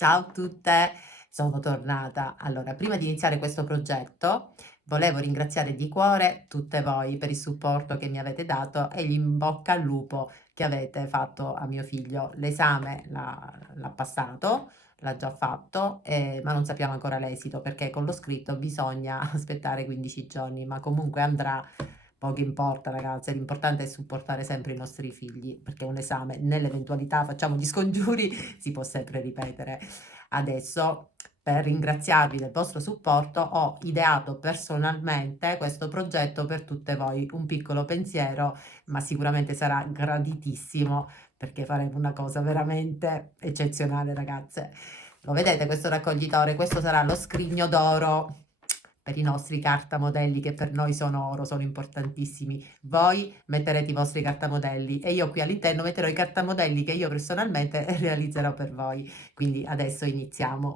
Ciao a tutte, sono tornata. Allora, prima di iniziare questo progetto, volevo ringraziare di cuore tutte voi per il supporto che mi avete dato e gli in bocca al lupo che avete fatto a mio figlio. L'esame l'ha passato, l'ha già fatto, ma non sappiamo ancora l'esito perché con lo scritto bisogna aspettare 15 giorni, ma comunque andrà. Poco importa, ragazze, l'importante è supportare sempre i nostri figli, perché un esame, nell'eventualità facciamo gli scongiuri, si può sempre ripetere. Adesso, per ringraziarvi del vostro supporto, ho ideato personalmente questo progetto per tutte voi, un piccolo pensiero, ma sicuramente sarà graditissimo perché faremo una cosa veramente eccezionale, ragazze. Lo vedete questo raccoglitore? Questo sarà lo scrigno d'oro per i nostri cartamodelli che per noi sono oro, sono importantissimi. Voi metterete i vostri cartamodelli e io qui all'interno metterò i cartamodelli che io personalmente realizzerò per voi. Quindi adesso iniziamo.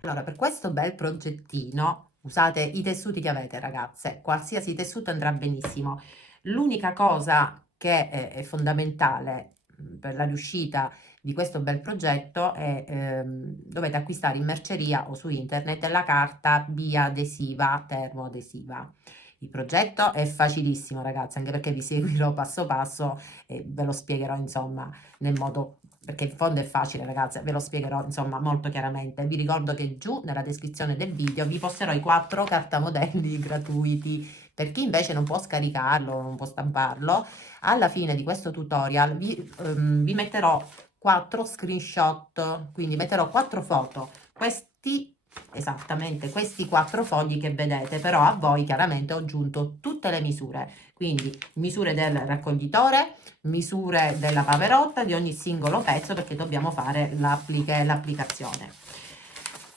Allora, per questo bel progettino usate i tessuti che avete, ragazze. Qualsiasi tessuto andrà benissimo. L'unica cosa che è fondamentale per la riuscita di questo bel progetto è dovete acquistare in merceria o su internet la carta biadesiva termoadesiva. Il progetto è facilissimo, ragazzi, anche perché vi seguirò passo passo e ve lo spiegherò, insomma, nel modo, perché in fondo è facile, ragazzi, ve lo spiegherò, insomma, molto chiaramente. Vi ricordo che giù nella descrizione del video vi posterò i 4 cartamodelli gratuiti. Per chi invece non può scaricarlo, non può stamparlo, alla fine di questo tutorial vi metterò 4 screenshot, quindi metterò 4 foto. Questi, esattamente, questi 4 fogli che vedete, però a voi chiaramente ho aggiunto tutte le misure, quindi misure del raccoglitore, misure della paverotta, di ogni singolo pezzo, perché dobbiamo fare l'applicazione.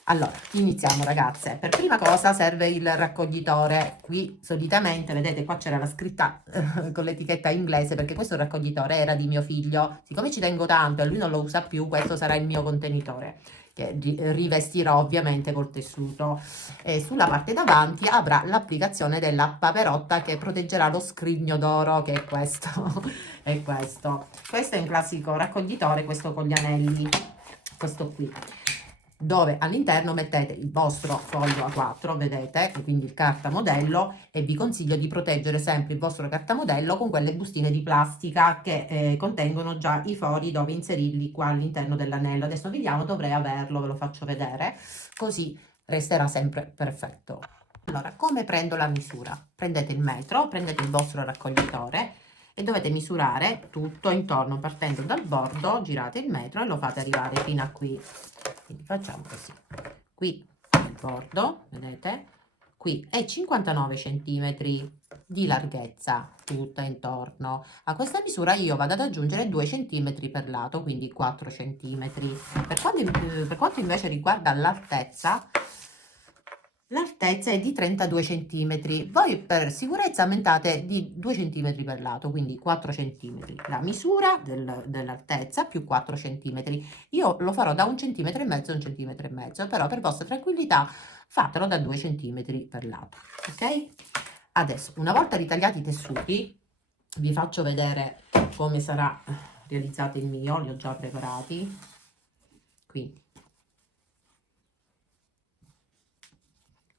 Allora, iniziamo, ragazze. Per prima cosa serve il raccoglitore. Qui solitamente, vedete, qua c'era la scritta con l'etichetta inglese perché questo raccoglitore era di mio figlio. Siccome ci tengo tanto e lui non lo usa più, questo sarà il mio contenitore che rivestirò ovviamente col tessuto. E sulla parte davanti avrà l'applicazione della paperotta che proteggerà lo scrigno d'oro, che è questo. È questo. Questo è un classico raccoglitore, questo con gli anelli, questo qui, dove all'interno mettete il vostro foglio A4, vedete, quindi il cartamodello, e vi consiglio di proteggere sempre il vostro cartamodello con quelle bustine di plastica che contengono già i fori dove inserirli qua all'interno dell'anello. Adesso vediamo, dovrei averlo, ve lo faccio vedere, così resterà sempre perfetto. Allora, come prendo la misura? Prendete il metro, prendete il vostro raccoglitore e dovete misurare tutto intorno, partendo dal bordo, girate il metro e lo fate arrivare fino a qui. Quindi facciamo così. Qui il bordo, vedete? Qui è 59 centimetri di larghezza tutta intorno. A questa misura io vado ad aggiungere 2 centimetri per lato, quindi 4 centimetri. Per quanto invece riguarda l'altezza, l'altezza è di 32 centimetri. Voi per sicurezza aumentate di 2 centimetri per lato, quindi 4 centimetri. La misura dell'altezza più 4 centimetri. Io lo farò da 1 centimetro e mezzo a 1 centimetro e mezzo, però per vostra tranquillità fatelo da 2 centimetri per lato, ok? Adesso, una volta ritagliati i tessuti, vi faccio vedere come sarà realizzato il mio, li ho già preparati. Quindi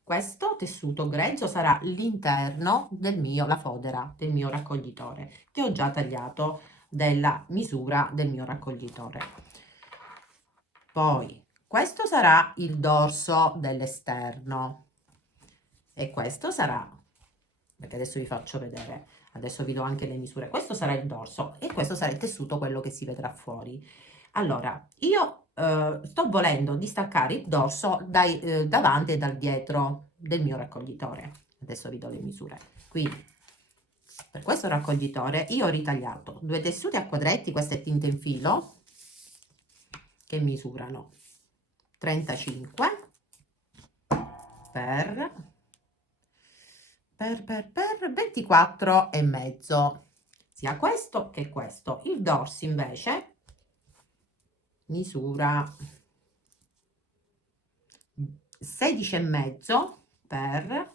questo tessuto grezzo sarà l'interno la fodera del mio raccoglitore, che ho già tagliato della misura del mio raccoglitore. Poi questo sarà il dorso dell'esterno e questo sarà, perché adesso vi faccio vedere, adesso vi do anche le misure, questo sarà il dorso e questo sarà il tessuto, quello che si vedrà fuori. Allora, io sto volendo distaccare il dorso davanti e dal dietro del mio raccoglitore. Adesso vi do le misure. Quindi, per questo raccoglitore io ho ritagliato 2 tessuti a quadretti, queste tinte in filo, che misurano 35 per 24 e mezzo, sia questo che questo. Il dorso invece misura 16 e mezzo per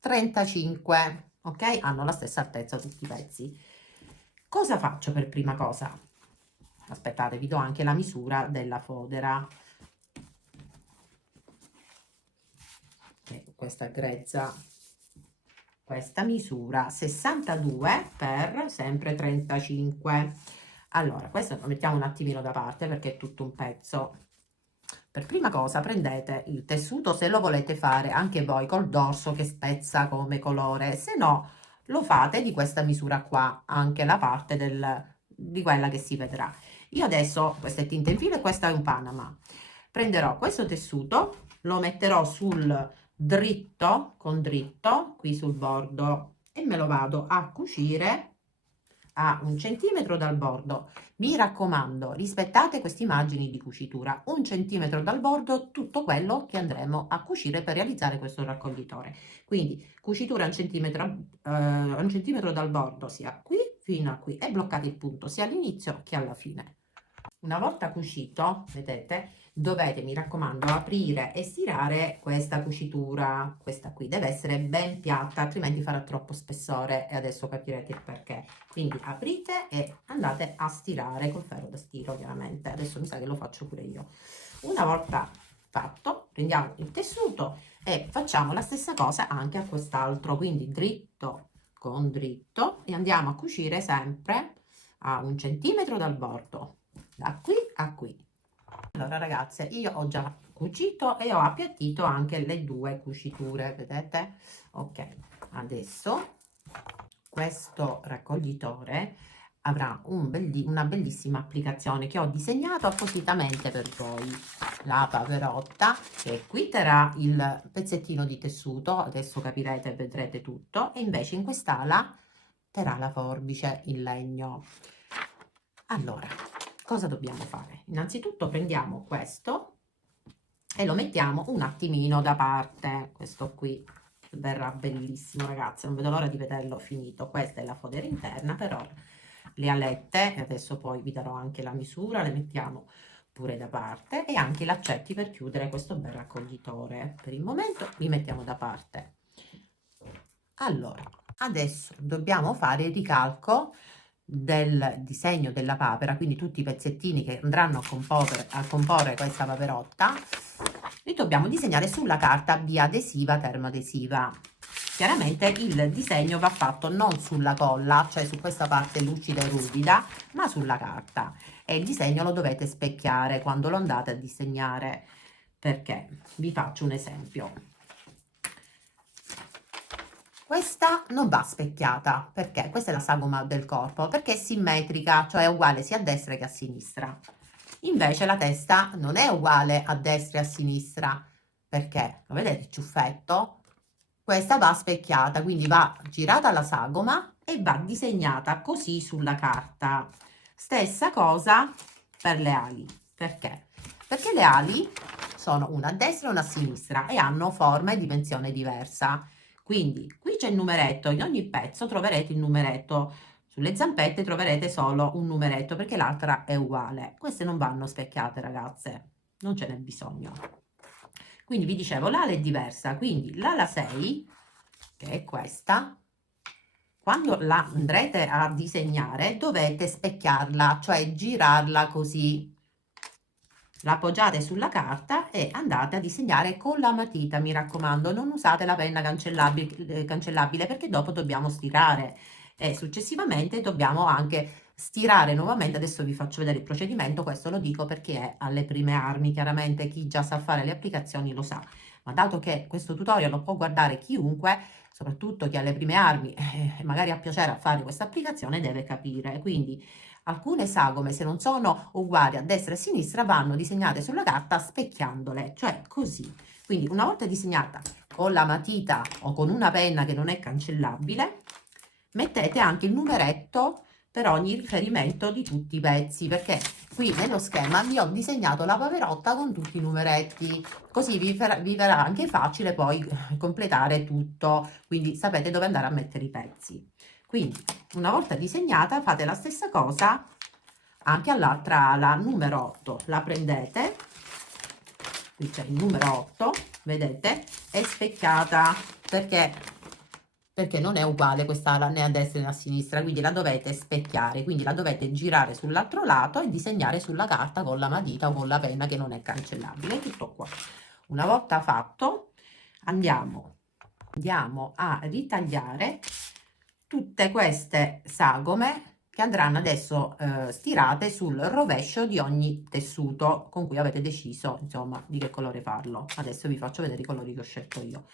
35, ok? Hanno la stessa altezza tutti i pezzi. Cosa faccio per prima cosa? Aspettate, vi do anche la misura della fodera. questa grezza, questa misura 62 per sempre 35. Allora, questo lo mettiamo un attimino da parte perché è tutto un pezzo. Per prima cosa prendete il tessuto, se lo volete fare anche voi col dorso che spezza come colore, se no lo fate di questa misura qua, anche la parte di quella che si vedrà. Io adesso, questa è tinta in filo e questo è un Panama. Prenderò questo tessuto, lo metterò sul dritto, con dritto, qui sul bordo, e me lo vado a cucire a 1 centimetro dal bordo. Mi raccomando, rispettate queste immagini di cucitura, 1 centimetro dal bordo, tutto quello che andremo a cucire per realizzare questo raccoglitore. Quindi cucitura 1 centimetro dal bordo, sia qui fino a qui, e bloccate il punto sia all'inizio che alla fine. Una volta cucito, vedete, dovete, mi raccomando, aprire e stirare questa cucitura. Questa qui deve essere ben piatta, altrimenti farà troppo spessore e adesso capirete il perché. Quindi aprite e andate a stirare col ferro da stiro, ovviamente. Adesso mi sa che lo faccio pure io. Una volta fatto, prendiamo il tessuto e facciamo la stessa cosa anche a quest'altro, quindi dritto con dritto, e andiamo a cucire sempre a 1 centimetro dal bordo, da qui a qui. Allora ragazze, io ho già cucito e ho appiattito anche le due cuciture, vedete? Ok, adesso questo raccoglitore avrà una bellissima applicazione che ho disegnato appositamente per voi. La paperotta che qui terrà il pezzettino di tessuto, adesso capirete e vedrete tutto, e invece in quest'ala terrà la forbice in legno. Allora, cosa dobbiamo fare? Innanzitutto prendiamo questo e lo mettiamo un attimino da parte. Questo qui verrà bellissimo, ragazzi, non vedo l'ora di vederlo finito. Questa è la fodera interna, però le alette, e adesso poi vi darò anche la misura, le mettiamo pure da parte, e anche i laccetti per chiudere questo bel raccoglitore. Per il momento li mettiamo da parte. Allora, adesso dobbiamo fare il ricalco del disegno della papera, quindi tutti i pezzettini che andranno a comporre questa paperotta li dobbiamo disegnare sulla carta biadesiva termoadesiva. Chiaramente il disegno va fatto non sulla colla, cioè su questa parte lucida e ruvida, ma sulla carta, e il disegno lo dovete specchiare quando lo andate a disegnare. Perché? Vi faccio un esempio. Questa non va specchiata, perché questa è la sagoma del corpo, perché è simmetrica, cioè è uguale sia a destra che a sinistra. Invece la testa non è uguale a destra e a sinistra, perché, lo vedete il ciuffetto? Questa va specchiata, quindi va girata la sagoma e va disegnata così sulla carta. Stessa cosa per le ali. Perché? Perché le ali sono una a destra e una a sinistra e hanno forma e dimensione diversa. Quindi qui c'è il numeretto, in ogni pezzo troverete il numeretto, sulle zampette troverete solo un numeretto perché l'altra è uguale. Queste non vanno specchiate, ragazze, non ce n'è bisogno. Quindi vi dicevo, l'ala è diversa, quindi l'ala 6, che è questa, quando la andrete a disegnare dovete specchiarla, cioè girarla così. La appoggiate sulla carta e andate a disegnare con la matita, mi raccomando, non usate la penna cancellabile perché dopo dobbiamo stirare e successivamente dobbiamo anche stirare nuovamente. Adesso vi faccio vedere il procedimento, questo lo dico perché è alle prime armi, chiaramente chi già sa fare le applicazioni lo sa, ma dato che questo tutorial lo può guardare chiunque, soprattutto chi ha le prime armi e magari ha piacere a fare questa applicazione, deve capire. Quindi alcune sagome, se non sono uguali a destra e a sinistra, vanno disegnate sulla carta specchiandole, cioè così. Quindi una volta disegnata con la matita o con una penna che non è cancellabile, mettete anche il numeretto per ogni riferimento di tutti i pezzi, perché qui nello schema vi ho disegnato la paperotta con tutti i numeretti, così vi verrà anche facile poi completare tutto, quindi sapete dove andare a mettere i pezzi. Quindi una volta disegnata fate la stessa cosa anche all'altra ala, numero 8, la prendete, qui c'è il numero 8, vedete, è specchiata perché non è uguale quest'ala né a destra né a sinistra, quindi la dovete specchiare, quindi la dovete girare sull'altro lato e disegnare sulla carta con la matita o con la penna che non è cancellabile, tutto qua. Una volta fatto, andiamo a ritagliare tutte queste sagome che andranno adesso stirate sul rovescio di ogni tessuto con cui avete deciso, insomma, di che colore farlo. Adesso vi faccio vedere i colori che ho scelto io.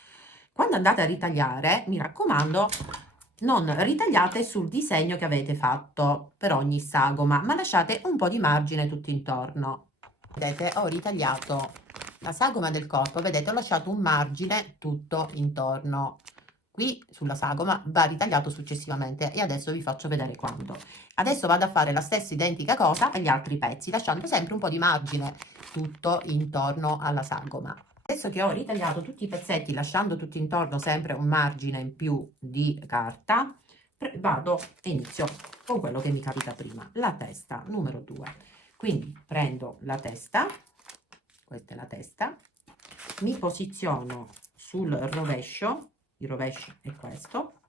Quando andate a ritagliare, mi raccomando, non ritagliate sul disegno che avete fatto per ogni sagoma, ma lasciate un po' di margine tutto intorno. Vedete, ho ritagliato la sagoma del corpo, vedete, ho lasciato un margine tutto intorno. Qui sulla sagoma va ritagliato successivamente e adesso vi faccio vedere quando. Adesso vado a fare la stessa identica cosa agli altri pezzi, lasciando sempre un po' di margine tutto intorno alla sagoma. Adesso che ho ritagliato tutti i pezzetti, lasciando tutto intorno sempre un margine in più di carta, vado e inizio con quello che mi capita prima, la testa numero 2. Quindi prendo la testa, questa è la testa, mi posiziono sul rovescio, il rovescio è questo,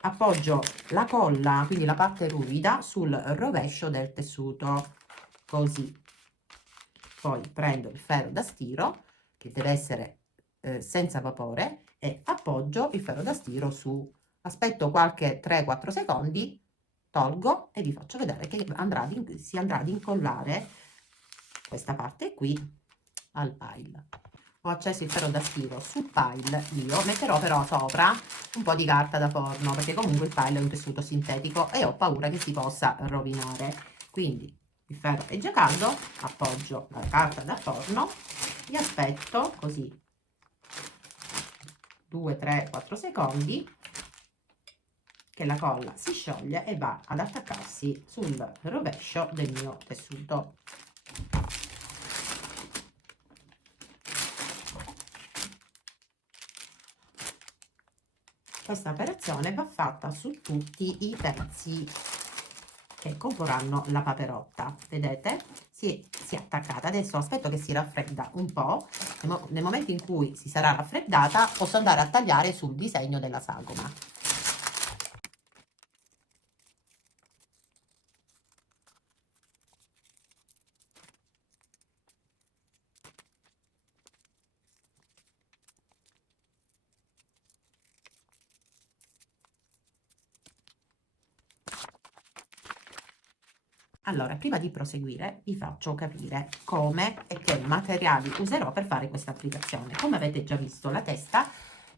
appoggio la colla, quindi la parte ruvida, sul rovescio del tessuto, così. Poi prendo il ferro da stiro, che deve essere senza vapore, e appoggio il ferro da stiro su, aspetto qualche 3-4 secondi, tolgo e vi faccio vedere che si andrà ad incollare questa parte qui al pile. Ho acceso il ferro da stiro sul pile, io metterò però sopra un po' di carta da forno, perché comunque il pile è un tessuto sintetico e ho paura che si possa rovinare. Quindi il ferro è già caldo, appoggio la carta da forno e aspetto così 2, 3, 4 secondi che la colla si scioglie e va ad attaccarsi sul rovescio del mio tessuto. Questa operazione va fatta su tutti i pezzi che comporranno la paperotta. Vedete? Si è attaccata. Adesso aspetto che si raffredda un po'. Nel momento in cui si sarà raffreddata posso andare a tagliare sul disegno della sagoma. Allora, prima di proseguire vi faccio capire come e che materiali userò per fare questa applicazione. Come avete già visto, la testa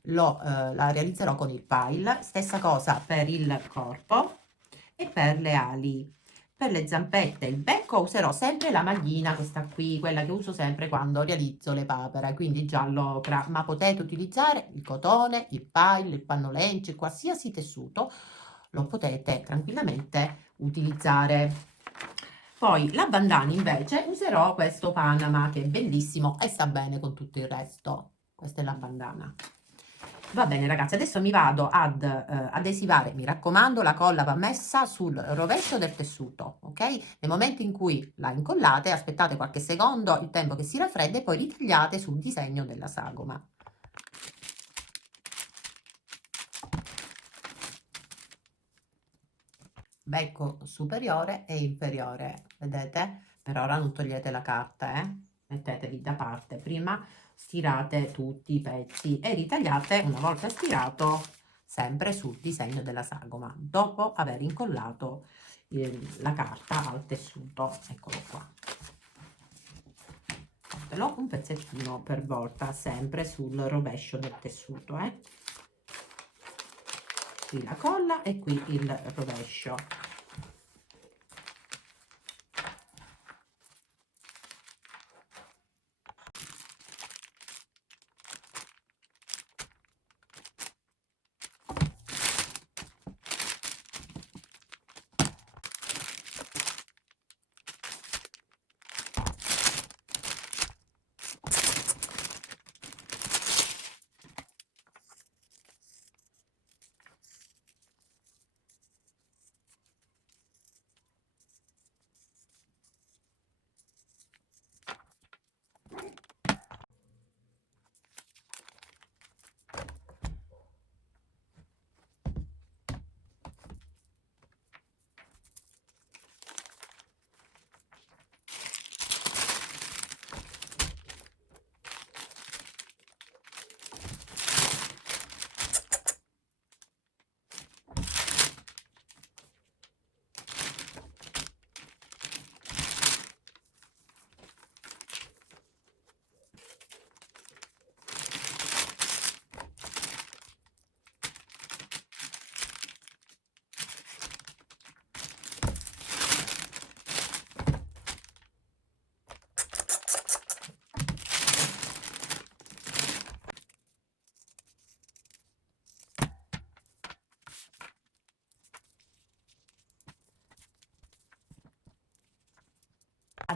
la realizzerò con il pile, stessa cosa per il corpo e per le ali. Per le zampette e il becco userò sempre la maglina, questa qui, quella che uso sempre quando realizzo le papere, quindi giallo ocra, ma potete utilizzare il cotone, il pile, il pannolencio, qualsiasi tessuto lo potete tranquillamente utilizzare. Poi la bandana invece userò questo Panama che è bellissimo e sta bene con tutto il resto. Questa è la bandana. Va bene ragazzi, adesso mi vado ad adesivare, mi raccomando, la colla va messa sul rovescio del tessuto, ok? Nel momento in cui la incollate, aspettate qualche secondo, il tempo che si raffredda e poi ritagliate sul disegno della sagoma. Becco superiore e inferiore, vedete? Per ora non togliete la carta, mettetevi da parte, prima stirate tutti i pezzi e ritagliate una volta stirato sempre sul disegno della sagoma, dopo aver incollato la carta al tessuto. Eccolo qua. Fatelo un pezzettino per volta, sempre sul rovescio del tessuto, qui la colla e qui il rovescio.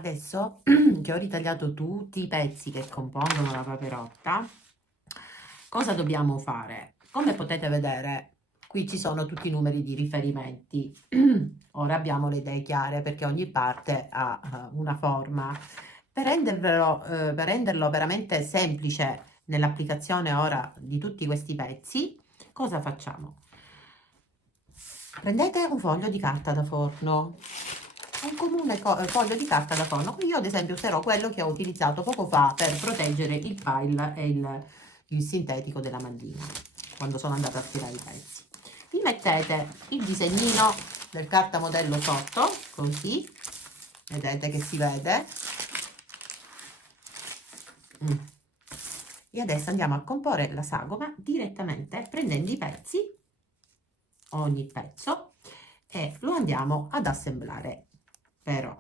Adesso che ho ritagliato tutti i pezzi che compongono la paperotta, cosa dobbiamo fare? Come potete vedere, qui ci sono tutti i numeri di riferimenti. Ora abbiamo le idee chiare perché ogni parte ha una forma. Per renderlo veramente semplice nell'applicazione ora di tutti questi pezzi, cosa facciamo? Prendete un foglio di carta da forno, un comune foglio di carta da forno. Io ad esempio userò quello che ho utilizzato poco fa per proteggere il file e il sintetico della mandina quando sono andata a stirare i pezzi. Vi mettete il disegnino del cartamodello sotto, così, vedete che si vede. E adesso andiamo a comporre la sagoma direttamente prendendo i pezzi, ogni pezzo, e lo andiamo ad assemblare. Però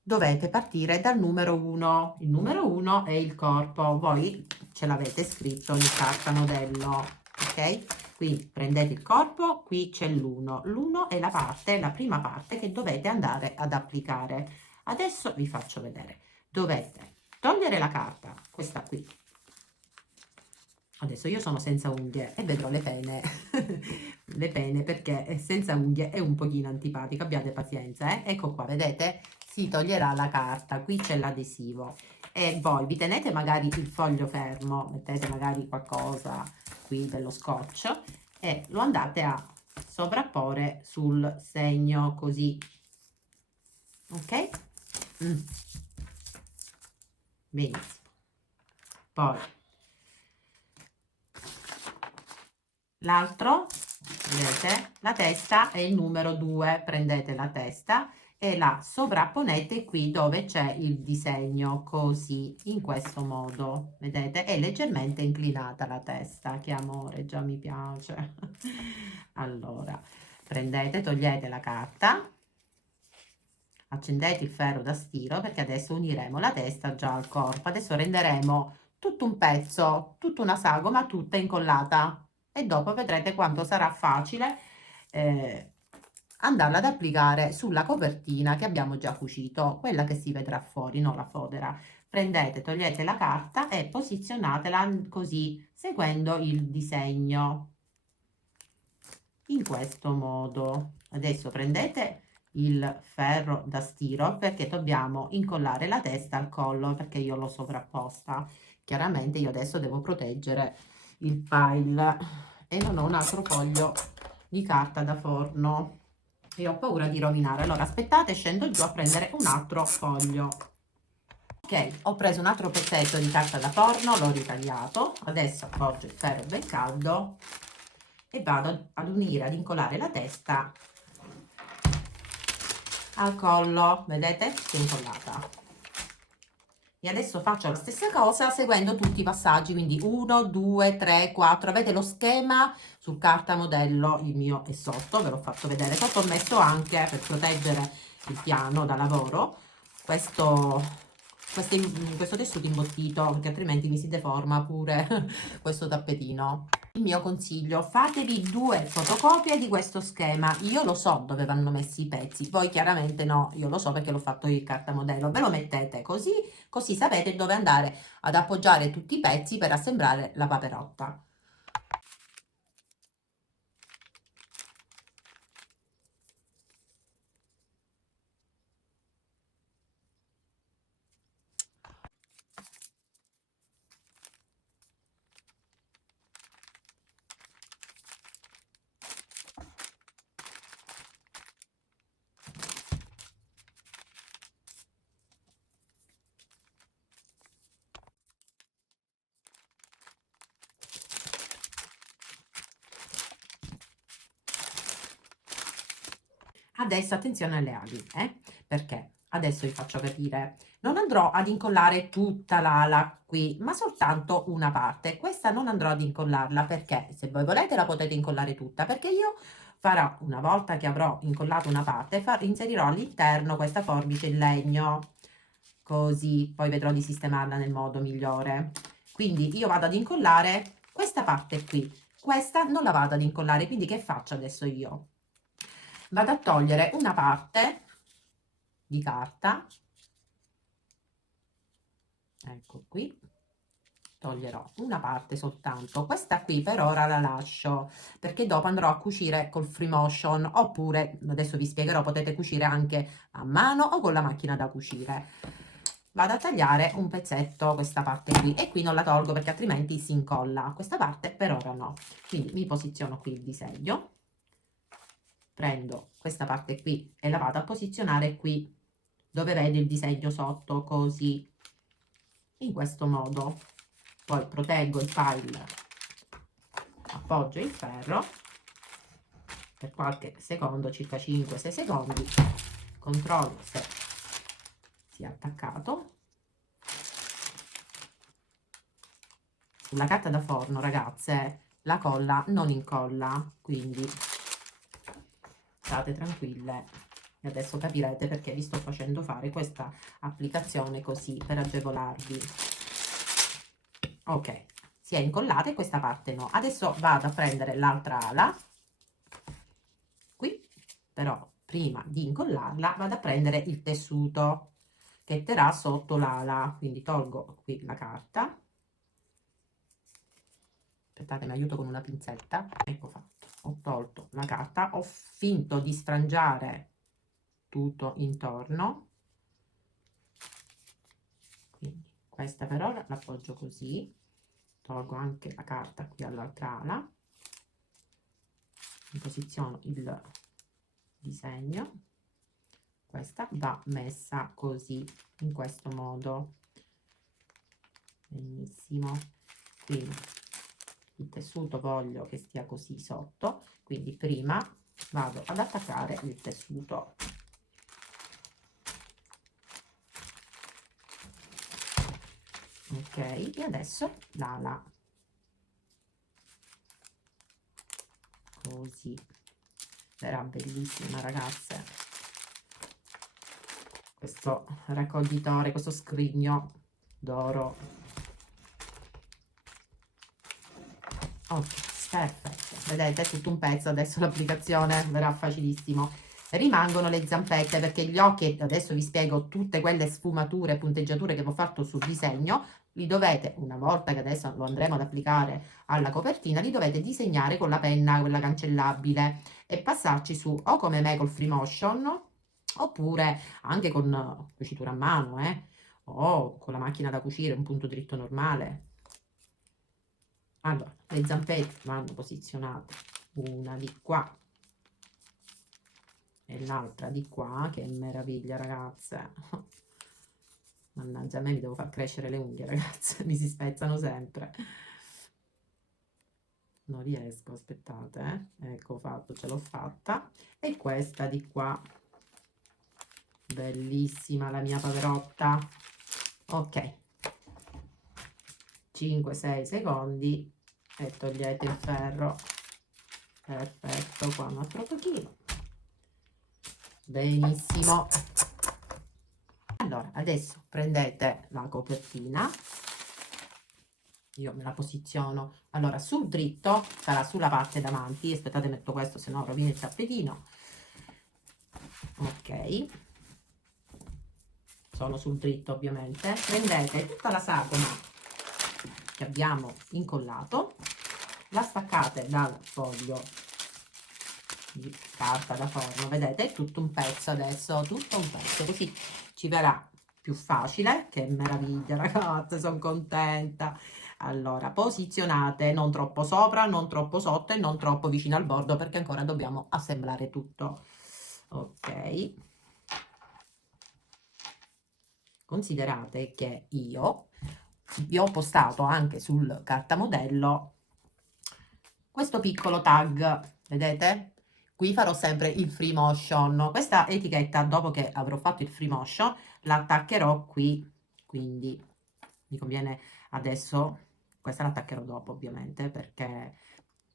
dovete partire dal numero 1. Il numero 1 è il corpo, voi ce l'avete scritto nel cartamodello, ok? Qui prendete il corpo, qui c'è l'1. L'1 è la prima parte che dovete andare ad applicare. Adesso vi faccio vedere. Dovete togliere la carta, questa qui. Adesso io sono senza unghie e vedrò le pene, le pene perché senza unghie è un pochino antipatico, abbiate pazienza, Ecco qua, vedete? Si toglierà la carta, qui c'è l'adesivo e voi vi tenete magari il foglio fermo, mettete magari qualcosa qui dello scotch e lo andate a sovrapporre sul segno così, ok? Benissimo. Poi l'altro, vedete, la testa è il numero 2, prendete la testa e la sovrapponete qui dove c'è il disegno, così, in questo modo, vedete, è leggermente inclinata la testa, che amore, già mi piace. Allora, prendete, togliete la carta, accendete il ferro da stiro perché adesso uniremo la testa già al corpo, adesso renderemo tutto un pezzo, tutta una sagoma, tutta incollata e dopo vedrete quanto sarà facile andarla ad applicare sulla copertina che abbiamo già cucito, quella che si vedrà fuori, non la fodera. Prendete, togliete la carta e posizionatela così, seguendo il disegno, in questo modo. Adesso prendete il ferro da stiro perché dobbiamo incollare la testa al collo perché io l'ho sovrapposta. Chiaramente io adesso devo proteggere il file e non ho un altro foglio di carta da forno e ho paura di rovinare. Allora aspettate, scendo giù a prendere un altro foglio. Ok, ho preso un altro pezzetto di carta da forno, l'ho ritagliato, adesso appoggio il ferro ben caldo e vado ad unire, ad incollare la testa al collo, vedete che è incollata. E adesso faccio la stessa cosa seguendo tutti i passaggi, quindi 1, 2, 3, 4, avete lo schema sul cartamodello, il mio è sotto, ve l'ho fatto vedere, sotto ho messo anche, per proteggere il piano da lavoro, questo tessuto imbottito, perché altrimenti mi si deforma pure questo tappetino. Il mio consiglio, fatevi 2 fotocopie di questo schema. Io lo so dove vanno messi i pezzi, voi chiaramente no, io lo so perché l'ho fatto io il cartamodello. Ve lo mettete così, così sapete dove andare ad appoggiare tutti i pezzi per assemblare la paperotta. Adesso attenzione alle ali, perché adesso vi faccio capire. Non andrò ad incollare tutta l'ala qui, ma soltanto una parte. Questa non andrò ad incollarla perché se voi volete la potete incollare tutta, perché io farò, una volta che avrò incollato una parte, inserirò all'interno questa forbice in legno, così poi vedrò di sistemarla nel modo migliore. Quindi io vado ad incollare questa parte qui, questa non la vado ad incollare, quindi che faccio adesso io? Vado a togliere una parte di carta, ecco qui, toglierò una parte soltanto, questa qui per ora la lascio perché dopo andrò a cucire col free motion, oppure adesso vi spiegherò, potete cucire anche a mano o con la macchina da cucire. Vado a tagliare un pezzetto, questa parte qui, e qui non la tolgo perché altrimenti si incolla, questa parte per ora no. Quindi mi posiziono qui il disegno, prendo questa parte qui e la vado a posizionare qui dove vedi il disegno sotto, così, in questo modo. Poi proteggo il file, appoggio il ferro per qualche secondo, circa 5-6 secondi, controllo se sia attaccato. Sulla carta da forno, ragazze, la colla non incolla, quindi state tranquille. E adesso capirete perché vi sto facendo fare questa applicazione così, per agevolarvi. Ok, si è incollata e questa parte no. Adesso vado a prendere l'altra ala, qui, però prima di incollarla vado a prendere il tessuto che terrà sotto l'ala, quindi tolgo qui la carta. Aspettate, mi aiuto con una pinzetta. Ecco fatto, ho tolto la carta, ho finto di sfrangiare tutto intorno, quindi questa per ora l'appoggio così, tolgo anche la carta qui all'altra ala, posiziono il disegno, questa va messa così, in questo modo, benissimo. Quindi il tessuto voglio che stia così sotto, quindi prima vado ad attaccare il tessuto, ok, e adesso l'ala così, sarà bellissima, ragazze, questo raccoglitore, questo scrigno d'oro. Ok, perfetto, vedete, tutto un pezzo, adesso l'applicazione verrà facilissimo. Rimangono le zampette perché gli occhi, adesso vi spiego tutte quelle sfumature, punteggiature che avevo fatto sul disegno, li dovete, una volta che adesso lo andremo ad applicare alla copertina, li dovete disegnare con la penna, quella cancellabile, e passarci su o come me col free motion, oppure anche con cucitura a mano, o con la macchina da cucire, un punto dritto normale. Allora, le zampette vanno posizionate una di qua e l'altra di qua, che meraviglia, ragazze. Mannaggia, a me mi devo far crescere le unghie, ragazze, mi si spezzano sempre. Non riesco, aspettate, ecco fatto, ce l'ho fatta. E questa di qua, bellissima, la mia paverotta. Ok, 5-6 secondi e togliete il ferro. Perfetto, qua un altro pochino. Benissimo. Allora, adesso prendete la copertina, io me la posiziono, allora sul dritto, sarà sulla parte davanti, aspettate metto questo, se no rovino il tappetino. Ok, sono sul dritto ovviamente. Prendete tutta la sagoma che abbiamo incollato, la staccate dal foglio di carta da forno, vedete, è tutto un pezzo adesso, tutto un pezzo, così ci verrà più facile. Che meraviglia, ragazze, sono contenta. Allora, posizionate non troppo sopra, non troppo sotto e non troppo vicino al bordo, perché ancora dobbiamo assemblare tutto. Ok, considerate che io vi ho postato anche sul cartamodello questo piccolo tag, vedete? Qui farò sempre il free motion. Questa etichetta, dopo che avrò fatto il free motion, la attaccherò qui, quindi mi conviene adesso, questa l'attaccherò dopo ovviamente, perché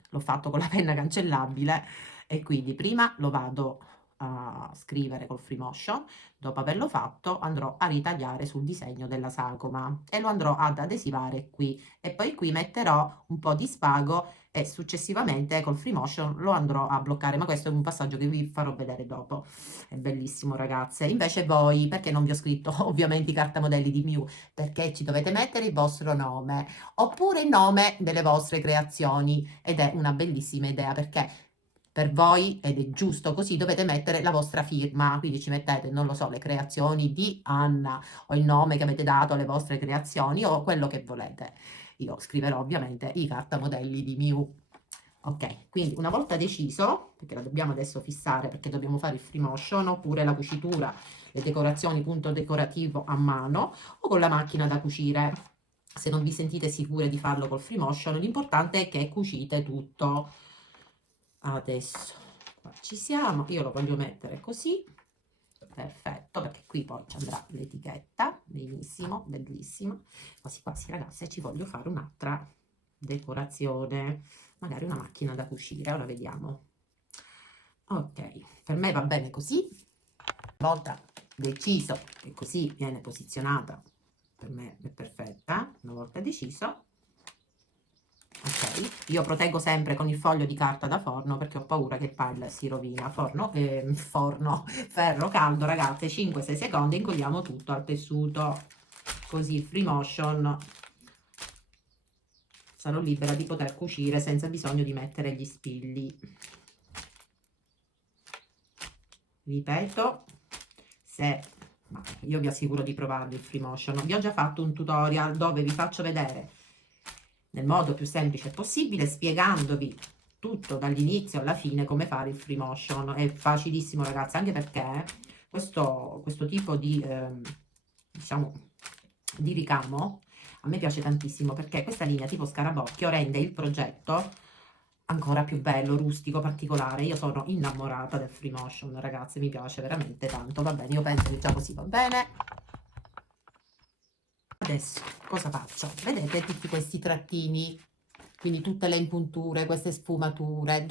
l'ho fatto con la penna cancellabile, e quindi prima lo vado a scrivere col free motion. Dopo averlo fatto andrò a ritagliare sul disegno della sagoma e lo andrò ad adesivare qui, e poi qui metterò un po' di spago e successivamente col free motion lo andrò a bloccare, ma questo è un passaggio che vi farò vedere dopo. È bellissimo, ragazze. Invece voi, perché non vi ho scritto ovviamente i cartamodelli di Miu? Perché ci dovete mettere il vostro nome oppure il nome delle vostre creazioni, ed è una bellissima idea perché per voi, ed è giusto così, dovete mettere la vostra firma, quindi ci mettete, non lo so, le creazioni di Anna o il nome che avete dato alle vostre creazioni o quello che volete. Io scriverò ovviamente i cartamodelli di Miu. Ok, quindi una volta deciso, perché la dobbiamo adesso fissare perché dobbiamo fare il free motion oppure la cucitura, le decorazioni punto decorativo a mano o con la macchina da cucire. Se non vi sentite sicure di farlo col free motion, l'importante è che cucite tutto. Adesso qua ci siamo, io lo voglio mettere così, perfetto, perché qui poi ci andrà l'etichetta, benissimo, bellissimo. Quasi quasi, ragazze, ci voglio fare un'altra decorazione, magari una macchina da cucire, ora vediamo. Ok, per me va bene così. Una volta deciso che così viene posizionata, per me è perfetta. Una volta deciso, ok, io proteggo sempre con il foglio di carta da forno perché ho paura che il pile si rovina. Forno, ferro caldo, ragazze, 5-6 secondi, incolliamo tutto al tessuto, così free motion sarò libera di poter cucire senza bisogno di mettere gli spilli. Ripeto, io vi assicuro di provarvi il free motion. Vi ho già fatto un tutorial dove vi faccio vedere nel modo più semplice possibile, spiegandovi tutto dall'inizio alla fine come fare il free motion. È facilissimo, ragazzi, anche perché questo tipo di diciamo di ricamo a me piace tantissimo, perché questa linea tipo scarabocchio rende il progetto ancora più bello, rustico, particolare. Io sono innamorata del free motion, ragazzi, mi piace veramente tanto. Va bene, io penso che già così va bene. Adesso cosa faccio? Vedete tutti questi trattini, quindi tutte le impunture, queste sfumature,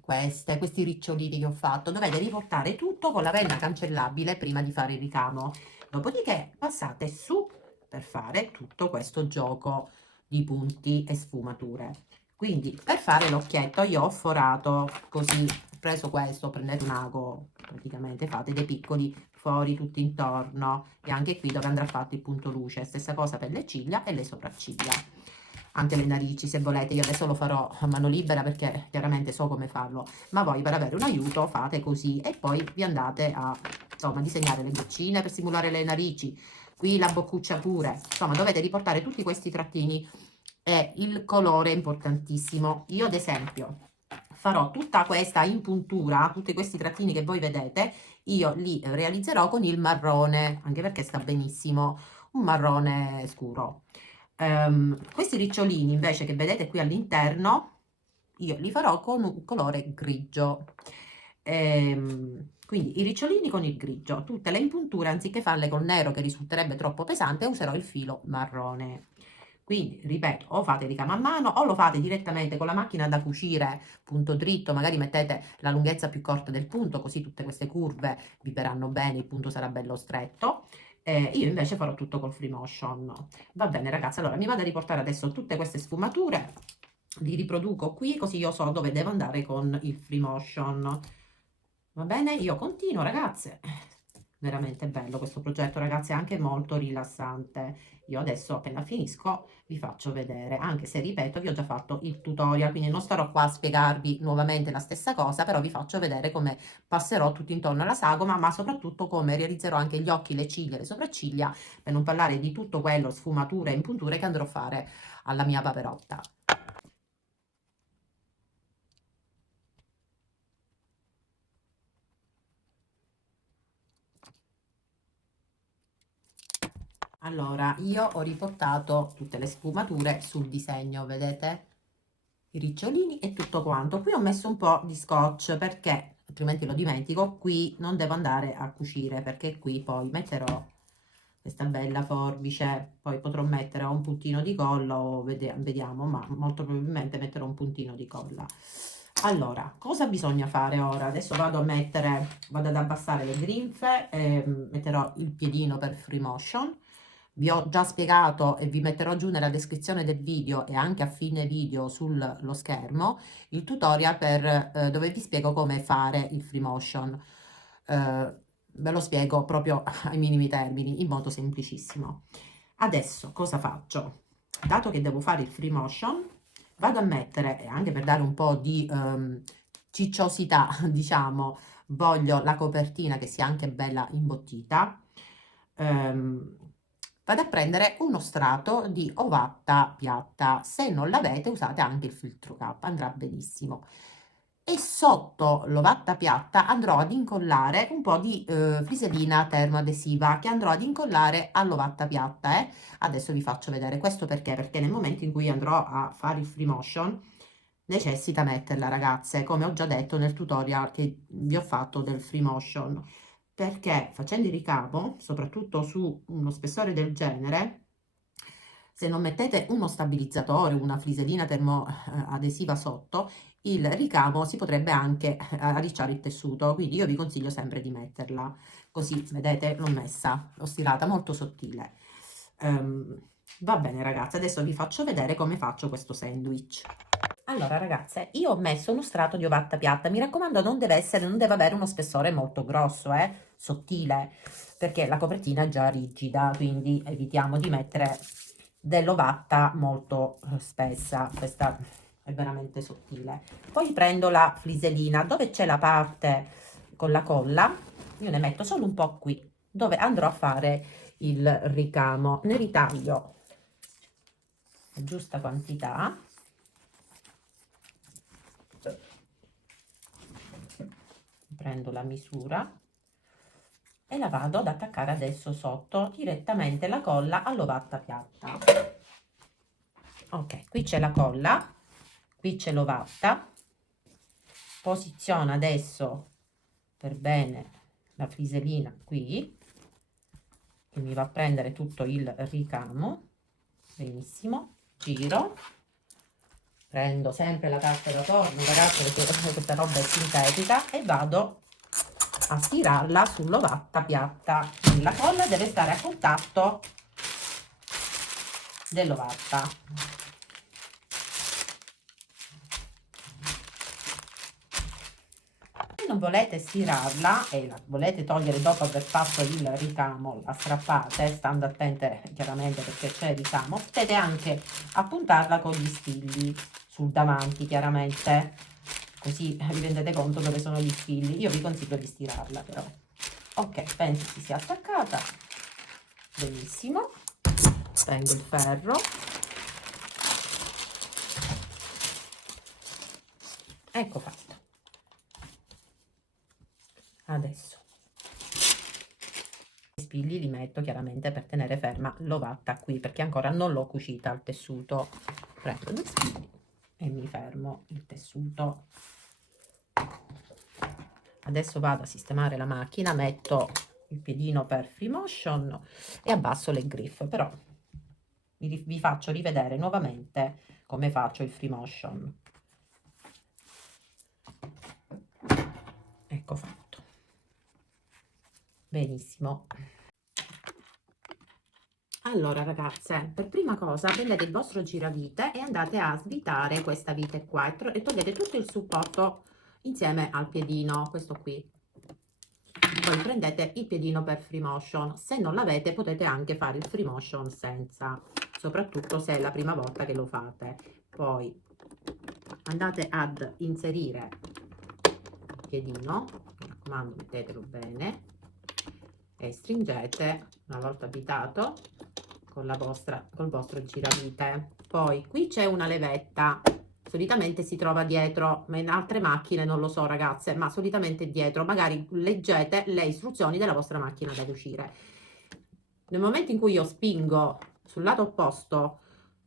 questi ricciolini che ho fatto, dovete riportare tutto con la penna cancellabile prima di fare il ricamo. Dopodiché passate su per fare tutto questo gioco di punti e sfumature. Quindi per fare l'occhietto io ho forato così, ho preso questo, prendete un ago, praticamente fate dei piccoli fori tutti intorno, e anche qui dove andrà fatto il punto luce. Stessa cosa per le ciglia e le sopracciglia, anche le narici se volete. Io adesso lo farò a mano libera perché chiaramente so come farlo, ma voi per avere un aiuto fate così e poi vi andate a insomma disegnare le goccine per simulare le narici, qui la boccuccia pure, insomma dovete riportare tutti questi trattini. E il colore è importantissimo. Io ad esempio farò tutta questa impuntura, tutti questi trattini che voi vedete, io li realizzerò con il marrone, anche perché sta benissimo, un marrone scuro. Questi ricciolini invece che vedete qui all'interno, io li farò con un colore grigio. Quindi i ricciolini con il grigio, tutte le impunture anziché farle col nero che risulterebbe troppo pesante, userò il filo marrone. Quindi, ripeto, o fate ricamo a mano o lo fate direttamente con la macchina da cucire, punto dritto, magari mettete la lunghezza più corta del punto, così tutte queste curve vi verranno bene, il punto sarà bello stretto. Io invece farò tutto col free motion. Va bene, ragazzi, allora mi vado a riportare adesso tutte queste sfumature, li riproduco qui, così io so dove devo andare con il free motion. Va bene? Io continuo, ragazze. Veramente bello questo progetto, ragazzi, è anche molto rilassante. Io adesso appena finisco vi faccio vedere, anche se ripeto vi ho già fatto il tutorial, quindi non starò qua a spiegarvi nuovamente la stessa cosa, però vi faccio vedere come passerò tutto intorno alla sagoma, ma soprattutto come realizzerò anche gli occhi, le ciglia, le sopracciglia, per non parlare di tutto quello, sfumature e impunture che andrò a fare alla mia paperotta. Allora, io ho riportato tutte le sfumature sul disegno, vedete? I ricciolini e tutto quanto. Qui ho messo un po' di scotch perché altrimenti lo dimentico. Qui non devo andare a cucire perché qui poi metterò questa bella forbice, poi potrò mettere un puntino di colla o vediamo, ma molto probabilmente metterò un puntino di colla. Allora, cosa bisogna fare ora? Adesso vado ad abbassare le grinfe e metterò il piedino per free motion. Vi ho già spiegato e vi metterò giù nella descrizione del video e anche a fine video sullo schermo il tutorial dove vi spiego come fare il free motion. Ve lo spiego proprio ai minimi termini, in modo semplicissimo. Adesso cosa faccio? Dato che devo fare il free motion, vado a mettere, e anche per dare un po' di cicciosità, diciamo, voglio la copertina che sia anche bella imbottita. Vado a prendere uno strato di ovatta piatta. Se non l'avete, usate anche il filtro K, andrà benissimo. E sotto l'ovatta piatta andrò ad incollare un po' di fliselina termoadesiva che andrò ad incollare all'ovatta piatta. Adesso vi faccio vedere questo perché nel momento in cui andrò a fare il free motion necessita metterla, ragazze, come ho già detto nel tutorial che vi ho fatto del free motion, perché facendo il ricamo, soprattutto su uno spessore del genere, se non mettete uno stabilizzatore, una fliselina termoadesiva sotto, il ricamo si potrebbe anche arricciare il tessuto, quindi io vi consiglio sempre di metterla. Così, vedete, l'ho messa, l'ho stirata molto sottile. Va bene, ragazze, adesso vi faccio vedere come faccio questo sandwich. Allora, ragazze, io ho messo uno strato di ovatta piatta. Mi raccomando, non deve avere uno spessore molto grosso, sottile, perché la copertina è già rigida, quindi evitiamo di mettere dell'ovatta molto spessa. Questa è veramente sottile. Poi prendo la fliselina, dove c'è la parte con la colla, io ne metto solo un po' qui, dove andrò a fare il ricamo. Ne ritaglio la giusta quantità. Prendo la misura e la vado ad attaccare adesso sotto direttamente la colla all'ovatta piatta. Ok, qui c'è la colla, qui c'è l'ovatta. Posiziono adesso per bene la fliselina qui, che mi va a prendere tutto il ricamo. Benissimo, giro. Prendo sempre la carta da forno, ragazzi, perché questa roba è sintetica, e vado a stirarla sull'ovatta piatta. Quindi la colla deve stare a contatto dell'ovatta. Se non volete stirarla e la volete togliere dopo aver fatto il ricamo, la strappate, stando attente chiaramente perché c'è il ricamo, potete anche appuntarla con gli spilli sul davanti, chiaramente, così vi rendete conto dove sono gli spilli. Io vi consiglio di stirarla, però. Ok, penso si sia attaccata benissimo. Prendo il ferro, ecco fatto. Adesso i spilli li metto chiaramente per tenere ferma l'ovatta qui, perché ancora non l'ho cucita al tessuto. Prendo due spilli e mi fermo il tessuto. Adesso vado a sistemare la macchina, metto il piedino per free motion e abbasso le griffe, però vi faccio rivedere nuovamente come faccio il free motion. Ecco fatto. Benissimo. Allora, ragazze, per prima cosa prendete il vostro giravite e andate a svitare questa vite qua e togliete tutto il supporto insieme al piedino, questo qui. Poi prendete il piedino per free motion. Se non l'avete potete anche fare il free motion senza, soprattutto se è la prima volta che lo fate. Poi andate ad inserire il piedino, mi raccomando, mettetelo bene e stringete una volta avvitato con col vostro giravite. Poi qui c'è una levetta, solitamente si trova dietro, ma in altre macchine non lo so, ragazze, ma solitamente dietro. Magari leggete le istruzioni della vostra macchina da cucire. Nel momento in cui io spingo sul lato opposto,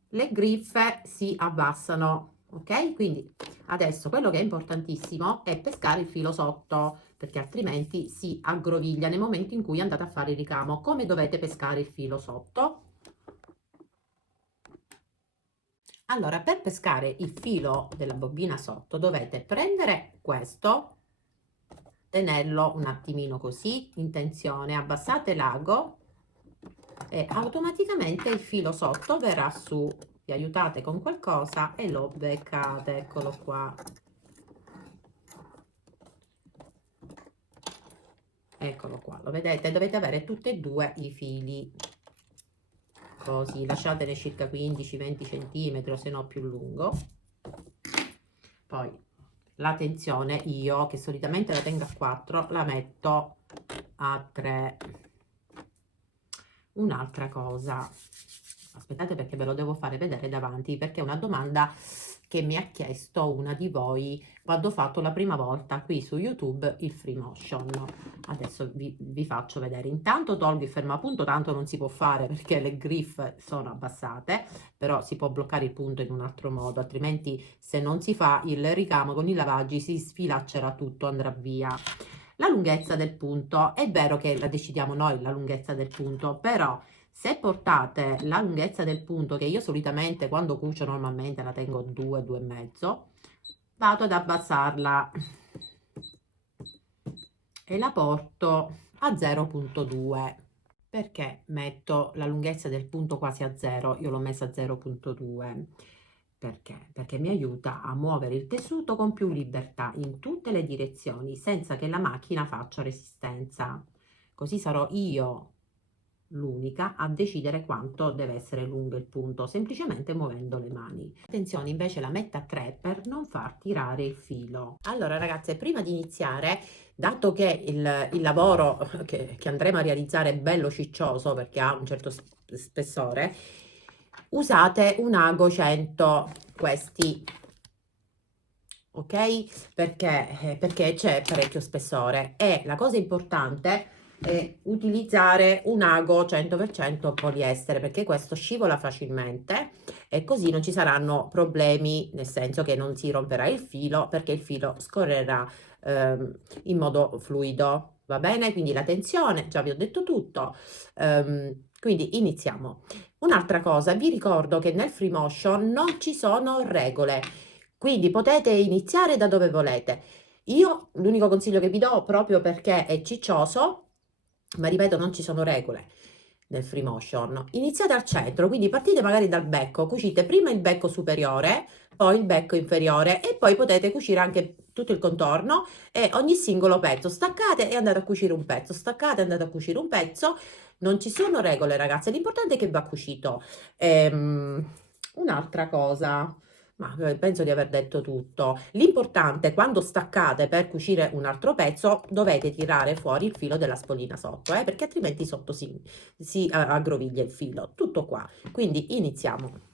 le griffe si abbassano, ok? Quindi adesso quello che è importantissimo è pescare il filo sotto, perché altrimenti si aggroviglia nel momento in cui andate a fare il ricamo. Come dovete pescare il filo sotto? Allora, per pescare il filo della bobina sotto dovete prendere questo, tenerlo un attimino così in tensione, abbassate l'ago e automaticamente il filo sotto verrà su. Vi aiutate con qualcosa e lo beccate, eccolo qua. Eccolo qua, lo vedete? Dovete avere tutti e due i fili. Così, lasciatene circa 15-20 cm, o se no più lungo. Poi la tensione io, che solitamente la tengo a 4, la metto a 3. Un'altra cosa, aspettate perché ve lo devo fare vedere davanti, perché è una domanda che mi ha chiesto una di voi quando ho fatto la prima volta qui su YouTube il free motion. Adesso vi faccio vedere. Intanto tolgo il fermapunto, tanto non si può fare perché le griffe sono abbassate, però si può bloccare il punto in un altro modo, altrimenti se non si fa il ricamo con i lavaggi si sfilaccerà tutto, andrà via. La lunghezza del punto, è vero che la decidiamo noi la lunghezza del punto, però se portate la lunghezza del punto, che io solitamente quando cucio normalmente la tengo 2, 2,5, vado ad abbassarla e la porto a 0,2. Perché metto la lunghezza del punto quasi a 0? Io l'ho messa a 0,2. Perché? Perché mi aiuta a muovere il tessuto con più libertà in tutte le direzioni senza che la macchina faccia resistenza. Così sarò io l'unica a decidere quanto deve essere lungo il punto, semplicemente muovendo le mani. Attenzione, invece la metto a 3 per non far tirare il filo. Allora ragazze, prima di iniziare, dato che il lavoro che andremo a realizzare è bello ciccioso perché ha un certo spessore, usate un ago 100, questi, ok? Perché c'è parecchio spessore e la cosa importante è utilizzare un ago 100% poliestere, perché questo scivola facilmente e così non ci saranno problemi, nel senso che non si romperà il filo perché il filo scorrerà in modo fluido, va bene? Quindi la tensione, già vi ho detto tutto, quindi iniziamo. Un'altra cosa, vi ricordo che nel free motion non ci sono regole, quindi potete iniziare da dove volete. Io l'unico consiglio che vi do, proprio perché è ciccioso, ma ripeto, non ci sono regole nel free motion, iniziate al centro, quindi partite magari dal becco, cucite prima il becco superiore, poi il becco inferiore e poi potete cucire anche tutto il contorno e ogni singolo pezzo. Staccate e andate a cucire un pezzo, staccate e andate a cucire un pezzo. Non ci sono regole, ragazze, l'importante è che va cucito. Un'altra cosa, ma penso di aver detto tutto. L'importante, quando staccate per cucire un altro pezzo, dovete tirare fuori il filo della spoglina sotto, perché altrimenti sotto si aggroviglia il filo. Tutto qua. Quindi iniziamo.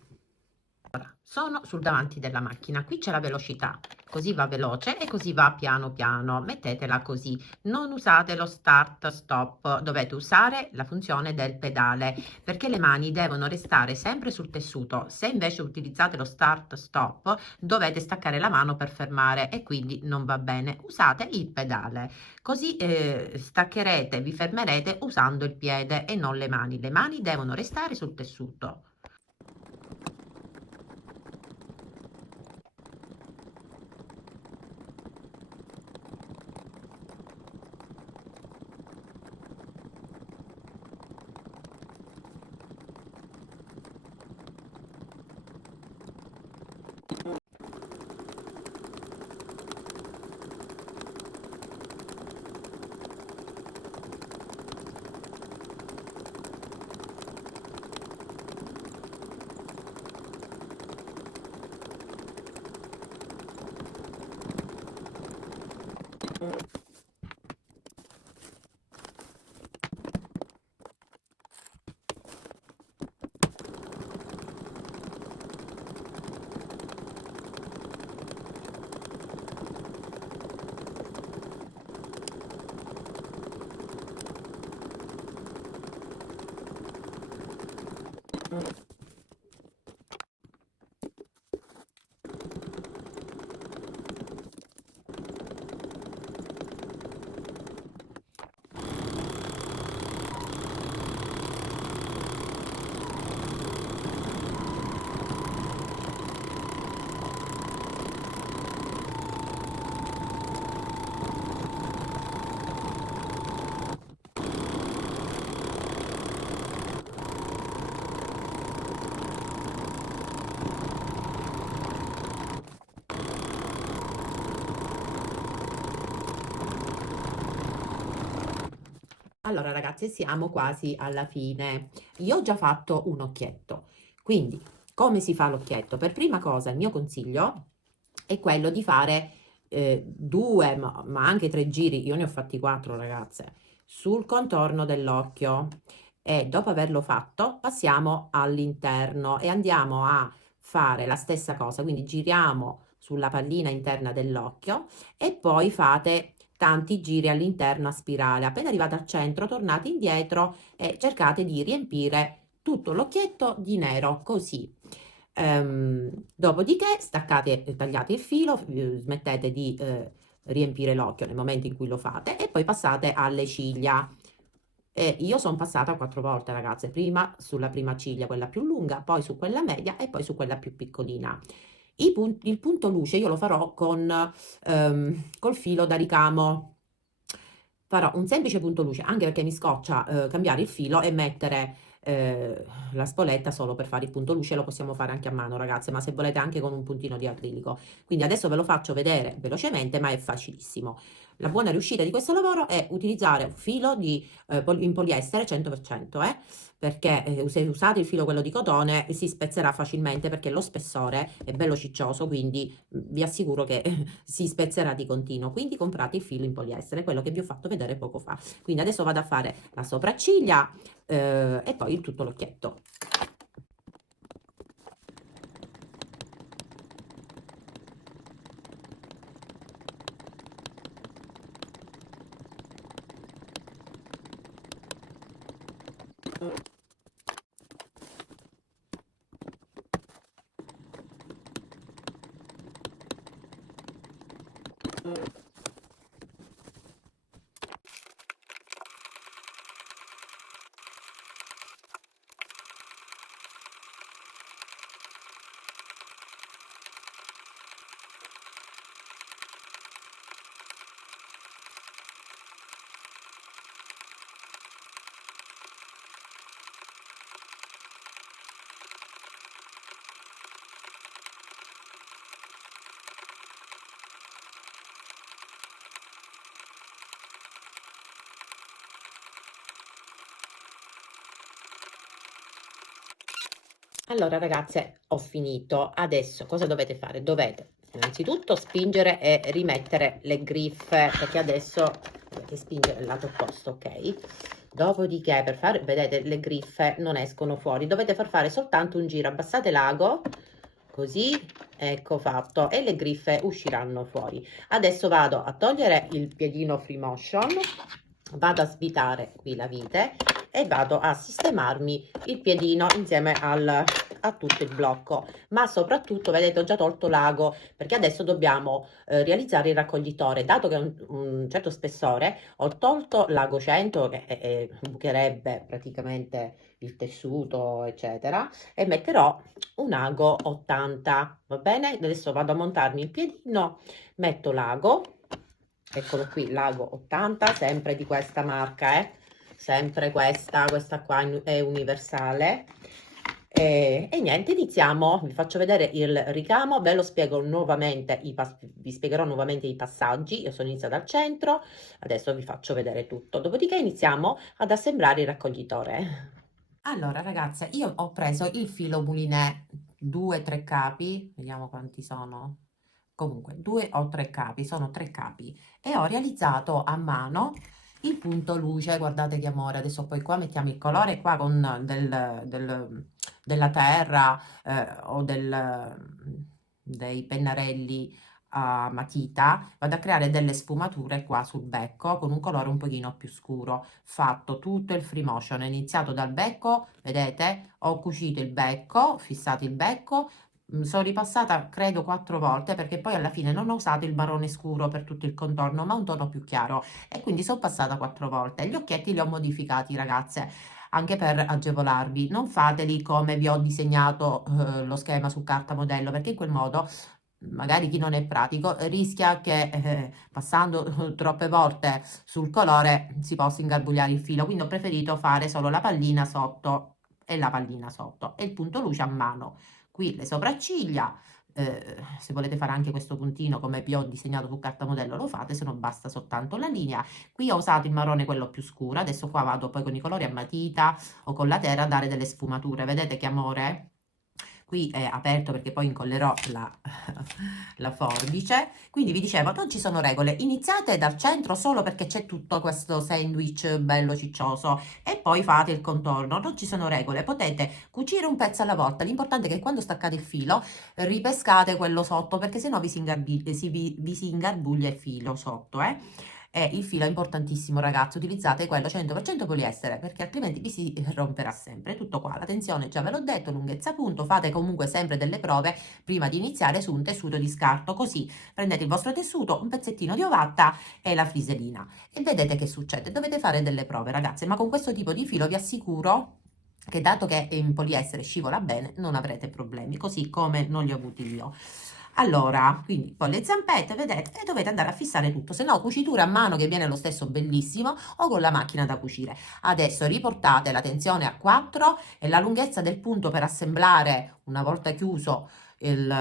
Sono sul davanti della macchina, qui c'è la velocità, così va veloce e così va piano piano, mettetela così, non usate lo start stop, dovete usare la funzione del pedale perché le mani devono restare sempre sul tessuto. Se invece utilizzate lo start stop dovete staccare la mano per fermare e quindi non va bene, usate il pedale, così staccherete, vi fermerete usando il piede e non le mani devono restare sul tessuto. Allora ragazzi, siamo quasi alla fine. Io ho già fatto un occhietto, quindi come si fa l'occhietto? Per prima cosa il mio consiglio è quello di fare due, ma anche tre giri, io ne ho fatti quattro ragazze, sul contorno dell'occhio e dopo averlo fatto passiamo all'interno e andiamo a fare la stessa cosa, quindi giriamo sulla pallina interna dell'occhio e poi fate tanti giri all'interno a spirale. Appena arrivate al centro, tornate indietro e cercate di riempire tutto l'occhietto di nero, così. Dopodiché staccate, tagliate il filo, smettete di riempire l'occhio nel momento in cui lo fate e poi passate alle ciglia. Io sono passata quattro volte, ragazze, prima sulla prima ciglia, quella più lunga, poi su quella media e poi su quella più piccolina. Il punto luce io lo farò col filo da ricamo. Farò un semplice punto luce, anche perché mi scoccia cambiare il filo e mettere la spoletta solo per fare il punto luce, lo possiamo fare anche a mano, ragazze, ma se volete anche con un puntino di acrilico. Quindi adesso ve lo faccio vedere velocemente, ma è facilissimo. La buona riuscita di questo lavoro è utilizzare un filo in poliestere 100%, perché se usate il filo quello di cotone si spezzerà facilmente perché lo spessore è bello ciccioso, quindi vi assicuro che si spezzerà di continuo. Quindi comprate il filo in poliestere, quello che vi ho fatto vedere poco fa. Quindi adesso vado a fare la sopracciglia e poi tutto l'occhietto. Allora ragazze, ho finito. Adesso cosa dovete fare? Dovete innanzitutto spingere e rimettere le griffe, perché adesso dovete spingere il lato opposto, ok? Dopodiché, per fare, vedete, le griffe non escono fuori. Dovete far fare soltanto un giro, abbassate l'ago, così, ecco fatto, e le griffe usciranno fuori. Adesso vado a togliere il piedino free motion, vado a svitare qui la vite e vado a sistemarmi il piedino insieme a tutto il blocco, ma soprattutto vedete ho già tolto l'ago perché adesso dobbiamo realizzare il raccoglitore. Dato che è un certo spessore, ho tolto l'ago 100 che bucherebbe praticamente il tessuto eccetera, e metterò un ago 80, va bene? Adesso vado a montarmi il piedino, metto l'ago, eccolo qui, l'ago 80, sempre di questa marca, sempre questa qua è universale. E niente, iniziamo, vi faccio vedere il ricamo, ve lo spiego nuovamente, vi spiegherò nuovamente i passaggi. Io sono iniziata dal centro, adesso vi faccio vedere tutto, dopodiché iniziamo ad assemblare il raccoglitore. Allora ragazze, io ho preso il filo moulinet, 2-3 capi, vediamo quanti sono, comunque 2 o 3 capi, sono 3 capi, e ho realizzato a mano il punto luce. Guardate che amore, adesso poi qua mettiamo il colore qua con della terra o dei pennarelli a matita, vado a creare delle sfumature qua sul becco con un colore un pochino più scuro. Fatto tutto il free motion, ho iniziato dal becco, vedete, ho cucito il becco, fissato il becco, sono ripassata credo 4 volte perché poi alla fine non ho usato il marrone scuro per tutto il contorno ma un tono più chiaro, e quindi sono passata 4 volte. Gli occhietti li ho modificati ragazze, anche per agevolarvi. Non fateli come vi ho disegnato lo schema su carta modello, perché in quel modo magari chi non è pratico rischia che passando troppe volte sul colore si possa ingarbugliare il filo, quindi ho preferito fare solo la pallina sotto e la pallina sotto e il punto luce a mano. Qui le sopracciglia, se volete fare anche questo puntino come vi ho disegnato su carta modello lo fate, se no basta soltanto la linea. Qui ho usato il marrone quello più scuro, adesso qua vado poi con i colori a matita o con la terra a dare delle sfumature, vedete che amore? Qui è aperto perché poi incollerò la forbice. Quindi vi dicevo, non ci sono regole, iniziate dal centro solo perché c'è tutto questo sandwich bello ciccioso e poi fate il contorno, non ci sono regole, potete cucire un pezzo alla volta, l'importante è che quando staccate il filo ripescate quello sotto perché sennò vi si ingarbuglia il filo sotto, E il filo è importantissimo, ragazzi, utilizzate quello 100% poliestere perché altrimenti vi si romperà sempre. Tutto qua, la tensione già ve l'ho detto, lunghezza punto, fate comunque sempre delle prove prima di iniziare su un tessuto di scarto, così prendete il vostro tessuto, un pezzettino di ovatta e la friselina e vedete che succede. Dovete fare delle prove, ragazze, ma con questo tipo di filo vi assicuro che dato che in poliestere scivola bene non avrete problemi, così come non li ho avuti io. Allora, quindi poi le zampette, vedete, e dovete andare a fissare tutto, se no cucitura a mano che viene lo stesso bellissimo o con la macchina da cucire. Adesso riportate la tensione a 4 e la lunghezza del punto per assemblare una volta chiuso il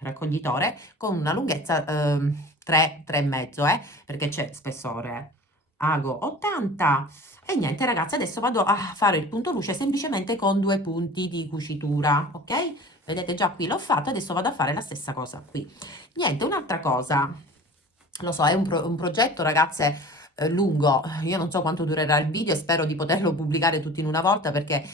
raccoglitore con una lunghezza 3, 3,5, perché c'è spessore ago 80 e niente ragazzi, adesso vado a fare il punto luce semplicemente con 2 punti di cucitura, ok? Vedete già qui l'ho fatto, adesso vado a fare la stessa cosa qui. Niente, un'altra cosa, lo so, è un progetto, ragazze, lungo. Io non so quanto durerà il video e spero di poterlo pubblicare tutto in una volta perché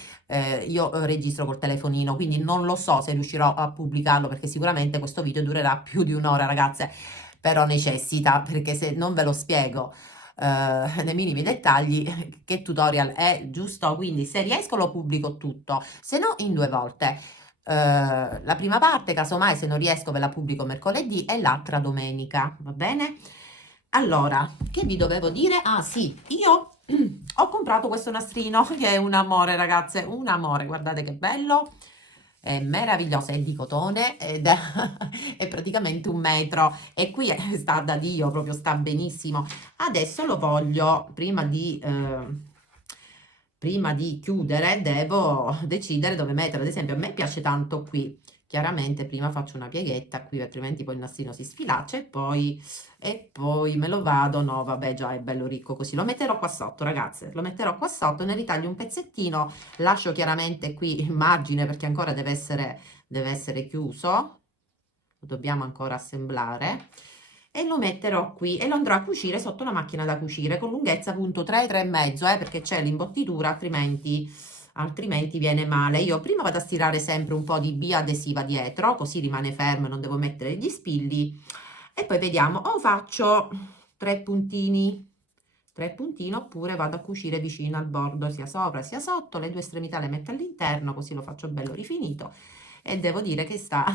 io registro col telefonino, quindi non lo so se riuscirò a pubblicarlo perché sicuramente questo video durerà più di un'ora, ragazze, però necessita, perché se non ve lo spiego nei minimi dettagli che tutorial è, giusto? Quindi se riesco lo pubblico tutto, se no in 2 volte. La prima parte, casomai se non riesco ve la pubblico mercoledì e l'altra domenica, va bene? Allora, che vi dovevo dire? Ah sì, io ho comprato questo nastrino che è un amore ragazze, un amore, guardate che bello, è meraviglioso, è di cotone ed è, è praticamente 1 metro e qui sta da Dio, proprio sta benissimo. Adesso lo voglio, prima di chiudere devo decidere dove metterlo. Ad esempio a me piace tanto qui, chiaramente prima faccio una pieghetta qui altrimenti poi il nastino si sfilaccia e poi me lo vado, no vabbè già è bello ricco così, lo metterò qua sotto ragazze, lo metterò qua sotto, ne ritaglio un pezzettino, lascio chiaramente qui il margine perché ancora deve essere chiuso, lo dobbiamo ancora assemblare e lo metterò qui e lo andrò a cucire sotto la macchina da cucire con lunghezza appunto 3, 3,5, perché c'è l'imbottitura, altrimenti viene male. Io prima vado a stirare sempre un po' di biadesiva dietro, così rimane fermo e non devo mettere gli spilli. E poi vediamo, o faccio 3 puntini oppure vado a cucire vicino al bordo, sia sopra sia sotto, le 2 estremità le metto all'interno, così lo faccio bello rifinito. E devo dire che sta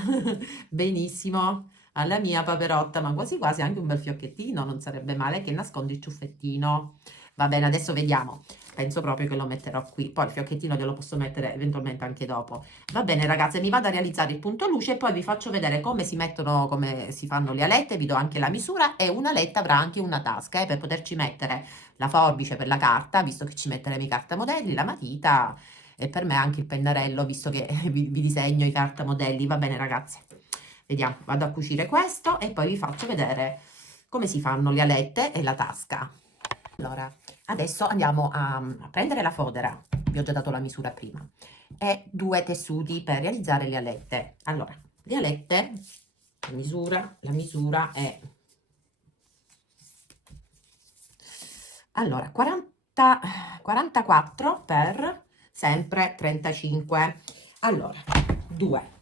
benissimo alla mia paperotta, ma quasi quasi anche un bel fiocchettino, non sarebbe male che nascondi il ciuffettino. Va bene, adesso vediamo. Penso proprio che lo metterò qui. Poi il fiocchettino glielo posso mettere eventualmente anche dopo. Va bene, ragazze, mi vado a realizzare il punto luce e poi vi faccio vedere come si mettono, come si fanno le alette. Vi do anche la misura e una aletta avrà anche una tasca, per poterci mettere la forbice per la carta, visto che ci metteremo i cartamodelli, la matita e per me anche il pennarello, visto che vi disegno i cartamodelli. Va bene, ragazze. Vediamo, vado a cucire questo e poi vi faccio vedere come si fanno le alette e la tasca. Allora, adesso andiamo a prendere la fodera, vi ho già dato la misura prima, e 2 tessuti per realizzare le alette. Allora, le alette, la misura è... Allora, 44 per sempre 35. Allora, 2.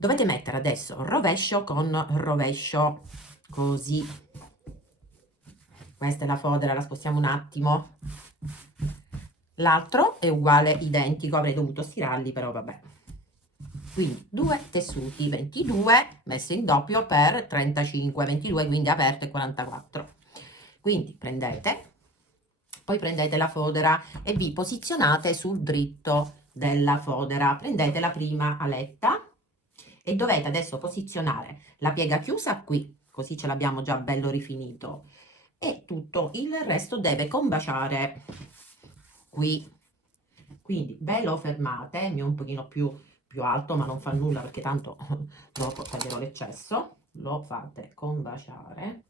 Dovete mettere adesso rovescio con rovescio, così. Questa è la fodera, la spostiamo un attimo. L'altro è uguale, identico, avrei dovuto stirarli, però vabbè. Quindi 2 tessuti, 22 messo in doppio per 35, 22 quindi aperto e 44. Quindi poi prendete la fodera e vi posizionate sul dritto della fodera. Prendete la prima aletta e dovete adesso posizionare la piega chiusa qui, così ce l'abbiamo già bello rifinito, e tutto il resto deve combaciare qui. Quindi ve lo fermate, il mio un pochino più più alto, ma non fa nulla perché tanto dopo taglierò l'eccesso. Lo fate combaciare,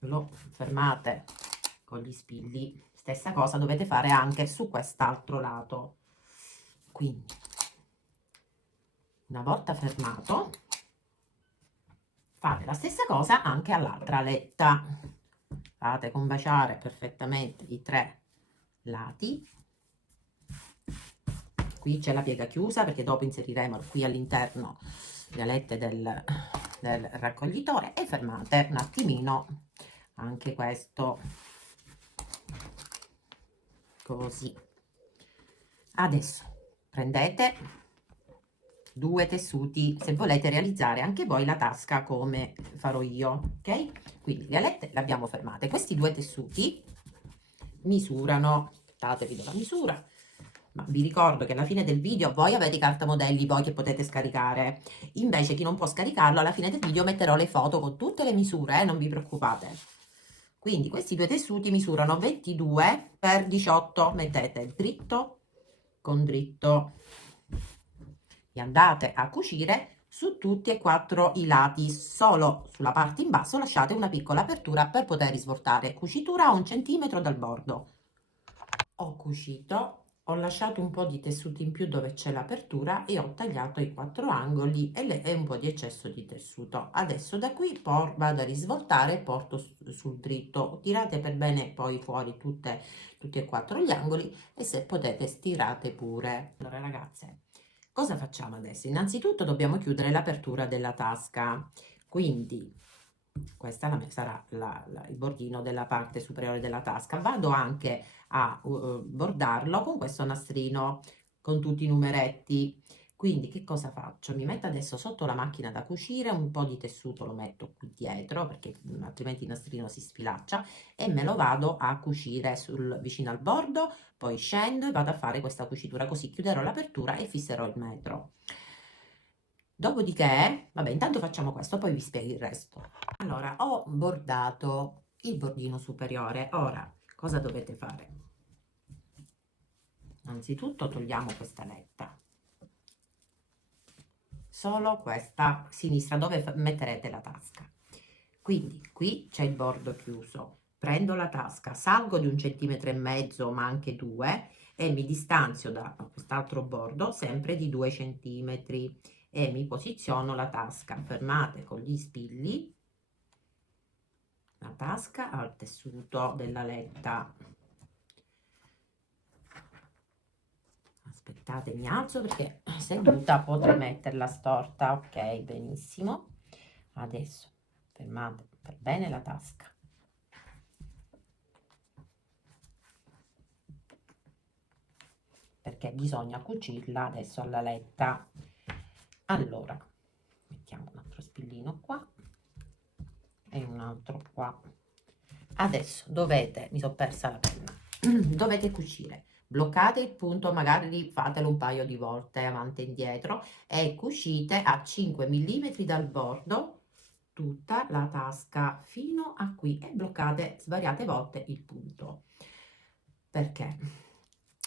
lo fermate con gli spilli. Stessa cosa dovete fare anche su quest'altro lato. Quindi una volta fermato, fate la stessa cosa anche all'altra aletta. Fate combaciare perfettamente i 3 lati. Qui c'è la piega chiusa perché dopo inseriremo qui all'interno le alette del raccoglitore, e fermate un attimino anche questo, così. Adesso prendete 2 tessuti, se volete realizzare anche voi la tasca come farò io, ok? Quindi le alette le abbiamo fermate. Questi 2 tessuti misurano, aspettate, vi do la misura, ma vi ricordo che alla fine del video voi avete i cartamodelli, voi che potete scaricare. Invece chi non può scaricarlo, alla fine del video metterò le foto con tutte le misure, non vi preoccupate. Quindi questi 2 tessuti misurano 22 x 18, mettete dritto con dritto e andate a cucire su tutti e 4 i lati. Solo sulla parte in basso lasciate una piccola apertura per poter risvoltare. Cucitura a 1 centimetro dal bordo. Ho cucito, ho lasciato un po' di tessuto in più dove c'è l'apertura e ho tagliato i 4 angoli e un po' di eccesso di tessuto. Adesso da qui vado a risvoltare e porto sul dritto. Tirate per bene poi fuori tutti e 4 gli angoli, e se potete stirate pure. Allora ragazze, cosa facciamo adesso? Innanzitutto dobbiamo chiudere l'apertura della tasca, quindi questa sarà il bordino della parte superiore della tasca. Vado anche a bordarlo con questo nastrino con tutti i numeretti. Quindi che cosa faccio? Mi metto adesso sotto la macchina da cucire, un po' di tessuto lo metto qui dietro perché altrimenti il nastrino si sfilaccia, e me lo vado a cucire vicino al bordo, poi scendo e vado a fare questa cucitura, così chiuderò l'apertura e fisserò il metro. Dopodiché, vabbè, intanto facciamo questo, poi vi spiego il resto. Allora, ho bordato il bordino superiore. Ora, cosa dovete fare? Innanzitutto togliamo questa letta, solo questa sinistra dove metterete la tasca. Quindi qui c'è il bordo chiuso, prendo la tasca, salgo di 1,5 centimetri, ma anche 2, e mi distanzio da quest'altro bordo sempre di 2 centimetri e mi posiziono la tasca. Fermate con gli spilli la tasca al tessuto della letta. Aspettate, mi alzo perché seduta potrei metterla storta. Ok, benissimo. Adesso fermate per bene la tasca. Perché bisogna cucirla adesso alla letta. Allora, mettiamo un altro spillino qua e un altro qua. Adesso dovete, mi sono persa la penna, dovete cucire. Bloccate il punto, magari fatelo un paio di volte avanti e indietro, e cucite a 5 mm dal bordo tutta la tasca fino a qui, e bloccate svariate volte il punto. Perché?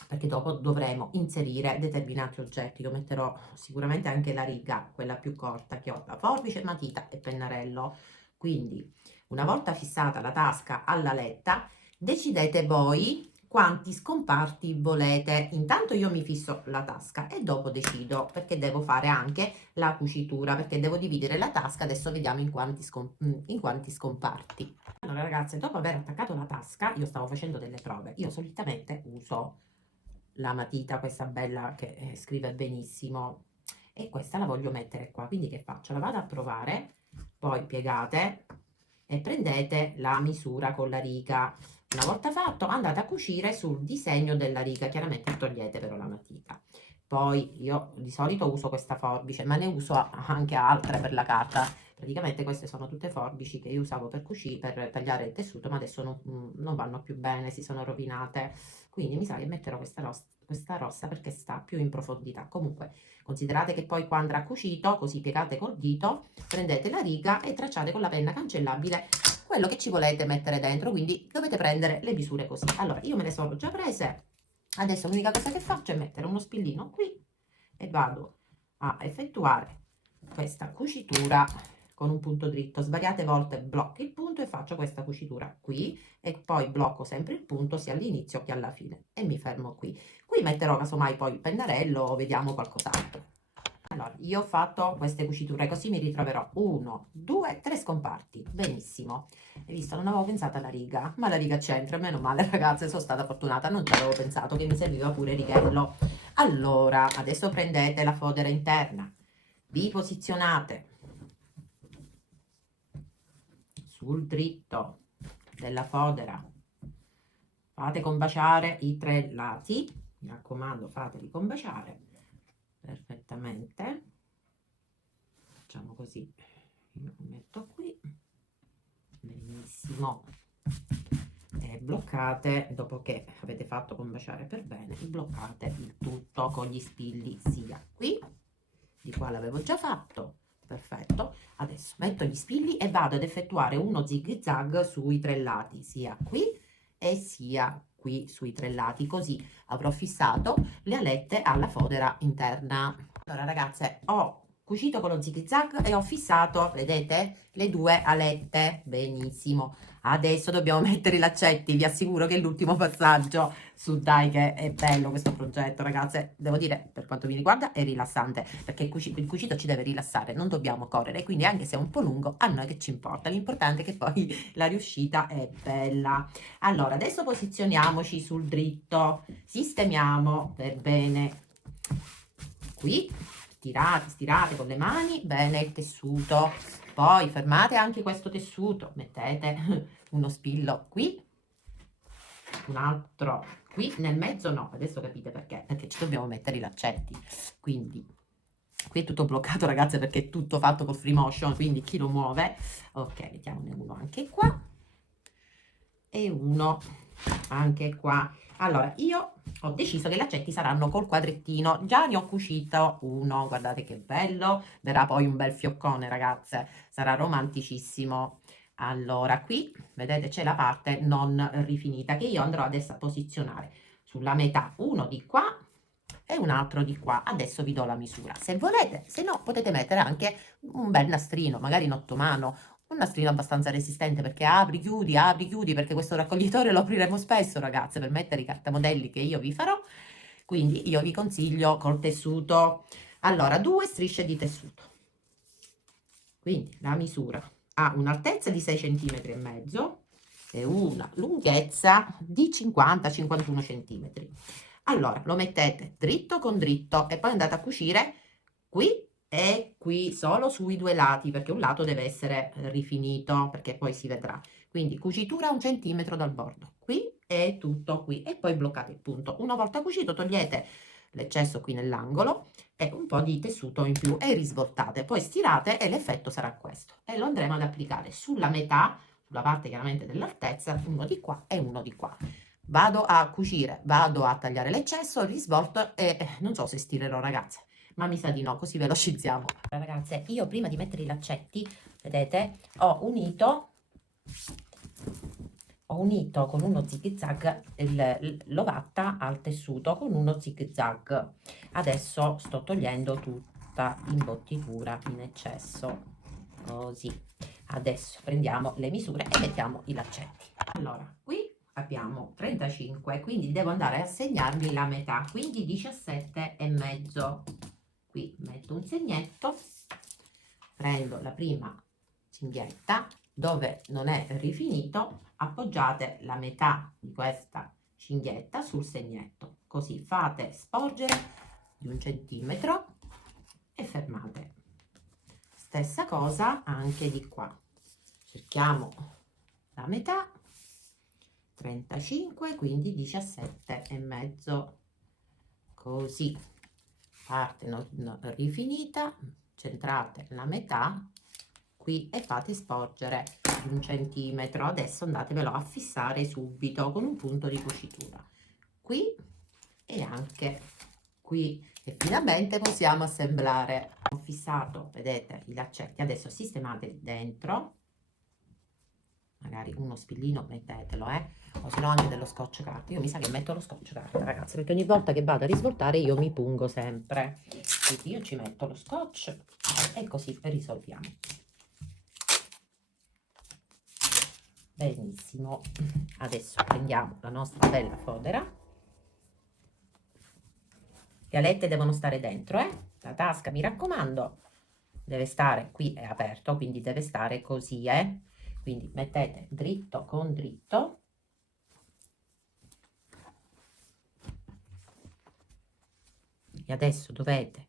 Perché dopo dovremo inserire determinati oggetti. Io metterò sicuramente anche la riga, quella più corta che ho, la forbice, matita e pennarello. Quindi una volta fissata la tasca alla letta, decidete voi quanti scomparti volete. Intanto io mi fisso la tasca e dopo decido, perché devo fare anche la cucitura, perché devo dividere la tasca. Adesso vediamo in quanti scomparti. Allora ragazze, dopo aver attaccato la tasca, io stavo facendo delle prove. Io solitamente uso la matita, questa bella che scrive benissimo, e questa la voglio mettere qua. Quindi che faccio? La vado a provare, poi piegate e prendete la misura con la riga. Una volta fatto, andate a cucire sul disegno della riga, chiaramente togliete però la matita. Poi io di solito uso questa forbice, ma ne uso anche altre per la carta. Praticamente queste sono tutte forbici che io usavo per cucire, per tagliare il tessuto, ma adesso non vanno più bene, si sono rovinate. Quindi mi sa che metterò questa rossa perché sta più in profondità. Comunque considerate che poi quando andrà cucito, così piegate col dito, prendete la riga e tracciate con la penna cancellabile quello che ci volete mettere dentro. Quindi dovete prendere le misure così. Allora io me le sono già prese, Adesso l'unica cosa che faccio è mettere uno spillino qui e vado a effettuare questa cucitura con un punto dritto. Svariate volte blocco il punto e faccio questa cucitura qui e poi blocco sempre il punto sia all'inizio che alla fine e mi fermo qui. Qui metterò casomai poi il pennarello o vediamo qualcos'altro. Allora, io ho fatto queste cuciture così mi ritroverò 1, 2, 3 scomparti. Benissimo. Hai visto, non avevo pensato alla riga, ma la riga c'entra, meno male ragazze, sono stata fortunata, non ci avevo pensato che mi serviva pure il righello. Allora, adesso prendete la fodera interna, vi posizionate sul dritto della fodera, fate combaciare i 3 lati, mi raccomando fateli combaciare perfettamente, facciamo così, io lo metto qui, benissimo, e bloccate, dopo che avete fatto combaciare per bene, bloccate il tutto con gli spilli sia qui, di qua l'avevo già fatto, perfetto. Adesso metto gli spilli e vado ad effettuare uno zig zag sui 3 lati, sia qui e sia qui sui 3 lati, così avrò fissato le alette alla fodera interna. Allora ragazze, ho cucito con lo zig zag e ho fissato, vedete, le 2 alette, benissimo. Adesso dobbiamo mettere i laccetti, vi assicuro che è l'ultimo passaggio. Su dai che è bello questo progetto ragazze, devo dire per quanto mi riguarda è rilassante, perché il cucito ci deve rilassare, non dobbiamo correre, quindi anche se è un po' lungo a noi che ci importa, l'importante è che poi la riuscita è bella. Allora adesso posizioniamoci sul dritto, sistemiamo per bene qui, stirate, stirate con le mani bene il tessuto, poi fermate anche questo tessuto, mettete uno spillo qui, un altro qui, nel mezzo no, adesso capite perché ci dobbiamo mettere i laccetti, quindi qui è tutto bloccato ragazze perché è tutto fatto col free motion, quindi chi lo muove, ok, mettiamone uno anche qua e uno anche qua. Allora io ho deciso che i laccetti saranno col quadrettino, già ne ho cucito uno, guardate che bello, verrà poi un bel fioccone ragazze, sarà romanticissimo. Allora qui vedete c'è la parte non rifinita che io andrò adesso a posizionare sulla metà, uno di qua e un altro di qua. Adesso vi do la misura se volete, se no potete mettere anche un bel nastrino, magari in ottomano, un nastrino abbastanza resistente perché apri chiudi, perché questo raccoglitore lo apriremo spesso ragazze per mettere i cartamodelli che io vi farò, quindi io vi consiglio col tessuto. Allora 2 strisce di tessuto, quindi la misura ha un'altezza di 6 cm e mezzo e una lunghezza di 50-51 cm. Allora lo mettete dritto con dritto e poi andate a cucire qui e qui solo sui 2 lati, perché un lato deve essere rifinito, perché poi si vedrà. Quindi cucitura 1 centimetro dal bordo, qui e tutto qui, e poi bloccate il punto. Una volta cucito togliete l'eccesso qui nell'angolo e un po' di tessuto in più e risvoltate, poi stirate e l'effetto sarà questo. E lo andremo ad applicare sulla metà, sulla parte chiaramente dell'altezza, uno di qua e uno di qua. Vado a cucire, vado a tagliare l'eccesso, risvolto e non so se stirerò ragazze, ma mi sa di no, così velocizziamo. Ragazze, io prima di mettere i laccetti, vedete, ho unito con uno zig zag l'ovatta al tessuto con uno zig zag. Adesso sto togliendo tutta l'imbottitura in eccesso, così. Adesso prendiamo le misure e mettiamo i laccetti. Allora, qui abbiamo 35, quindi devo andare a segnarmi la metà, quindi 17 e mezzo. Qui metto un segnetto, prendo la prima cinghietta, dove non è rifinito appoggiate la metà di questa cinghietta sul segnetto, così fate sporgere di 1 centimetro e fermate. Stessa cosa anche di qua, cerchiamo la metà, 35, quindi 17 e mezzo, così parte non rifinita, centrate la metà qui e fate sporgere di 1 centimetro. Adesso andatevelo a fissare subito con un punto di cucitura qui e anche qui e finalmente possiamo assemblare. Ho fissato, vedete, i laccetti, adesso sistemateli dentro, magari uno spillino mettetelo, o se no anche dello scotch carta. Io mi sa che metto lo scotch carta, ragazzi, perché ogni volta che vado a risvoltare io mi pungo sempre, quindi io ci metto lo scotch e così risolviamo. Benissimo, adesso prendiamo la nostra bella fodera. Le alette devono stare dentro, la tasca, mi raccomando, deve stare, qui è aperto, quindi deve stare così, quindi mettete dritto con dritto. E adesso dovete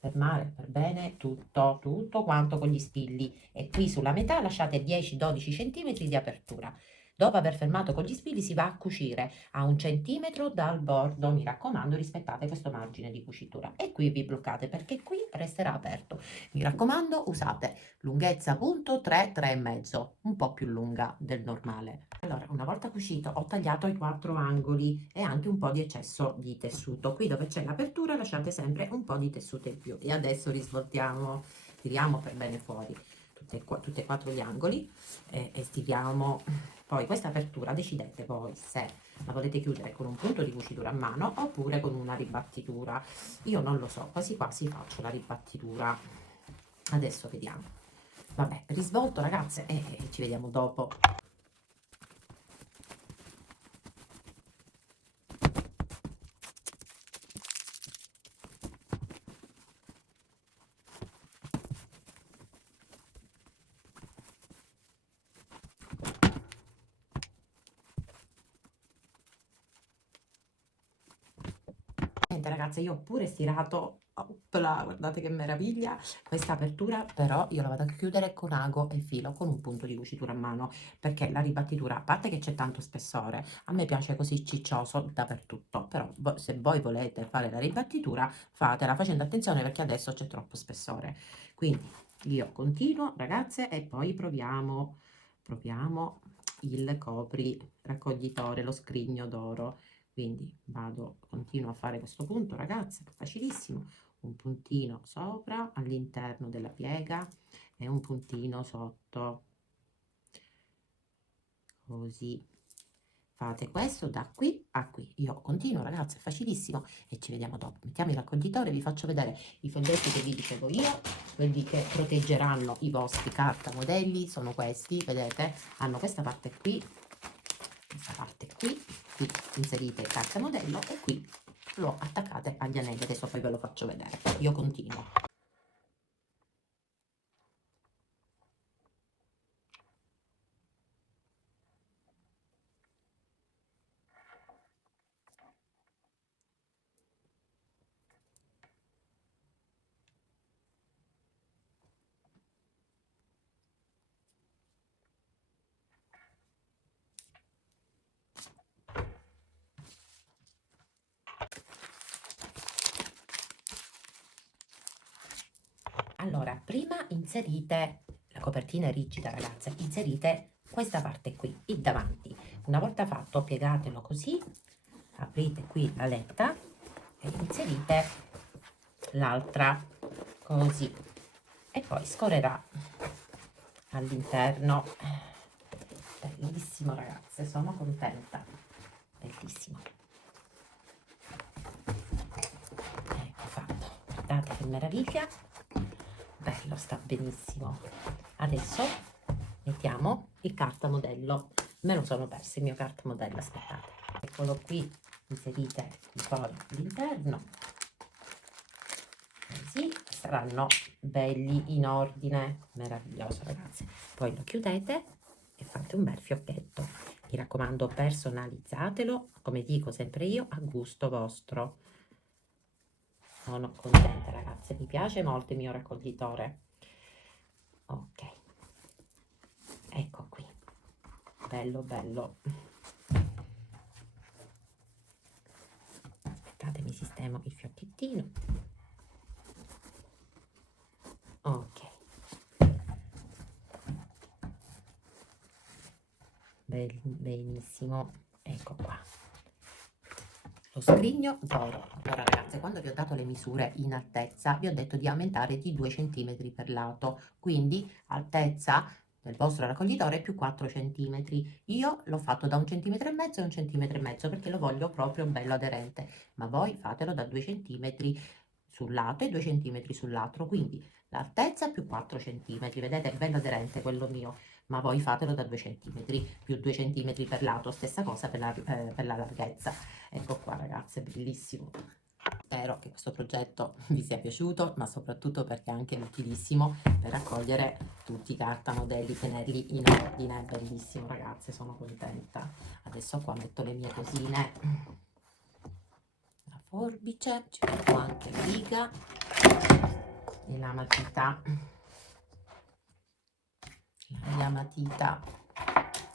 fermare per bene tutto quanto con gli spilli, e qui sulla metà lasciate 10-12 cm di apertura. Dopo aver fermato con gli spilli si va a cucire a 1 centimetro dal bordo, mi raccomando rispettate questo margine di cucitura, e qui vi bloccate perché qui resterà aperto. Mi raccomando usate lunghezza punto 3-3,5, un po' più lunga del normale. Allora, una volta cucito ho tagliato i 4 angoli e anche un po' di eccesso di tessuto. Qui dove c'è l'apertura lasciate sempre un po' di tessuto in più. E adesso risvoltiamo, tiriamo per bene fuori tutti e 4 gli angoli e stiriamo. Poi questa apertura decidete voi se la volete chiudere con un punto di cucitura a mano oppure con una ribattitura. Io non lo so, quasi quasi faccio la ribattitura. Adesso vediamo. Vabbè, risvolto ragazze e ci vediamo dopo. Ragazze, io ho pure stirato, opla, guardate che meraviglia questa apertura, però io la vado a chiudere con ago e filo con un punto di cucitura a mano, perché la ribattitura, a parte che c'è tanto spessore, a me piace così ciccioso dappertutto, però se voi volete fare la ribattitura fatela facendo attenzione perché adesso c'è troppo spessore. Quindi io continuo ragazze e poi proviamo il copri raccoglitore, lo scrigno d'oro. Quindi continuo a fare questo punto ragazze, facilissimo, un puntino sopra all'interno della piega e un puntino sotto, così fate questo da qui a qui. Io continuo ragazze, è facilissimo e ci vediamo dopo. Mettiamo il raccoglitore, vi faccio vedere i foggetti che vi dicevo io, quelli che proteggeranno i vostri cartamodelli, sono questi, vedete, hanno questa parte qui, qui inserite il cartamodello e qui lo attaccate agli anelli. Adesso poi ve lo faccio vedere, io continuo. Allora, prima inserite, la copertina è rigida ragazze, inserite questa parte qui, il davanti. Una volta fatto, piegatelo così, aprite qui la letta e inserite l'altra così e poi scorrerà all'interno. Bellissimo ragazze, sono contenta, bellissimo. Ecco fatto, guardate che meraviglia, bello, sta benissimo. Adesso mettiamo il cartamodello, me lo sono perso il mio cartamodello, aspettate, eccolo qui, inserite un po' all'interno, così saranno belli in ordine, meraviglioso ragazzi. Poi lo chiudete e fate un bel fiocchetto, mi raccomando personalizzatelo, come dico sempre io, a gusto vostro. Sono contenta ragazze, mi piace molto il mio raccoglitore. Ok, ecco qui, bello bello. Aspettate, mi sistemo il fiocchettino. Ok, benissimo, ecco qua lo scrigno d'oro. Allora ragazze, quando vi ho dato le misure in altezza vi ho detto di aumentare di 2 cm per lato, quindi altezza del vostro raccoglitore più 4 centimetri. Io l'ho fatto da 1,5 centimetri e 1,5 centimetri perché lo voglio proprio bello aderente, ma voi fatelo da 2 centimetri sul lato e 2 centimetri sull'altro, quindi l'altezza più 4 centimetri, vedete è bello aderente quello mio, ma voi fatelo da 2 centimetri più 2 centimetri per lato, stessa cosa per la larghezza. Ecco qua ragazze, bellissimo. Spero che questo progetto vi sia piaciuto, ma soprattutto perché è anche utilissimo per raccogliere tutti i cartamodelli, tenerli in ordine. Bellissimo ragazze, sono contenta. Adesso qua metto le mie cosine, la forbice, ci metto anche la riga e la matita. La matita,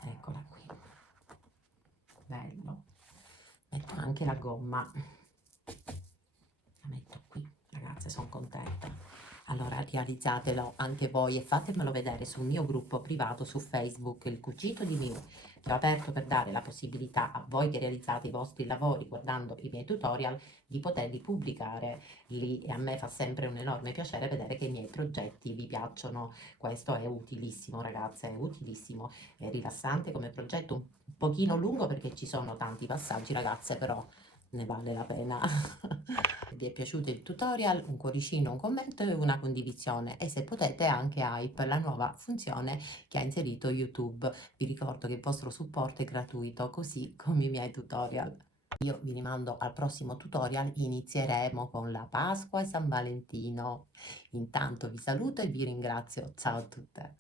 eccola qui, bello. Metto anche la gomma, la metto qui, ragazze, sono contenta. Allora realizzatelo anche voi e fatemelo vedere sul mio gruppo privato su Facebook, il Cucito di Miu, che ho aperto per dare la possibilità a voi che realizzate i vostri lavori guardando i miei tutorial di poterli pubblicare lì, e a me fa sempre un enorme piacere vedere che i miei progetti vi piacciono. Questo è utilissimo ragazze, è utilissimo, è rilassante come progetto, un pochino lungo perché ci sono tanti passaggi ragazze, però ne vale la pena. Vi è piaciuto il tutorial, un cuoricino, un commento e una condivisione, e se potete anche Hype, la nuova funzione che ha inserito YouTube. Vi ricordo che il vostro supporto è gratuito, così come i miei tutorial. Io vi rimando al prossimo tutorial, inizieremo con la Pasqua e San Valentino. Intanto vi saluto e vi ringrazio, ciao a tutte.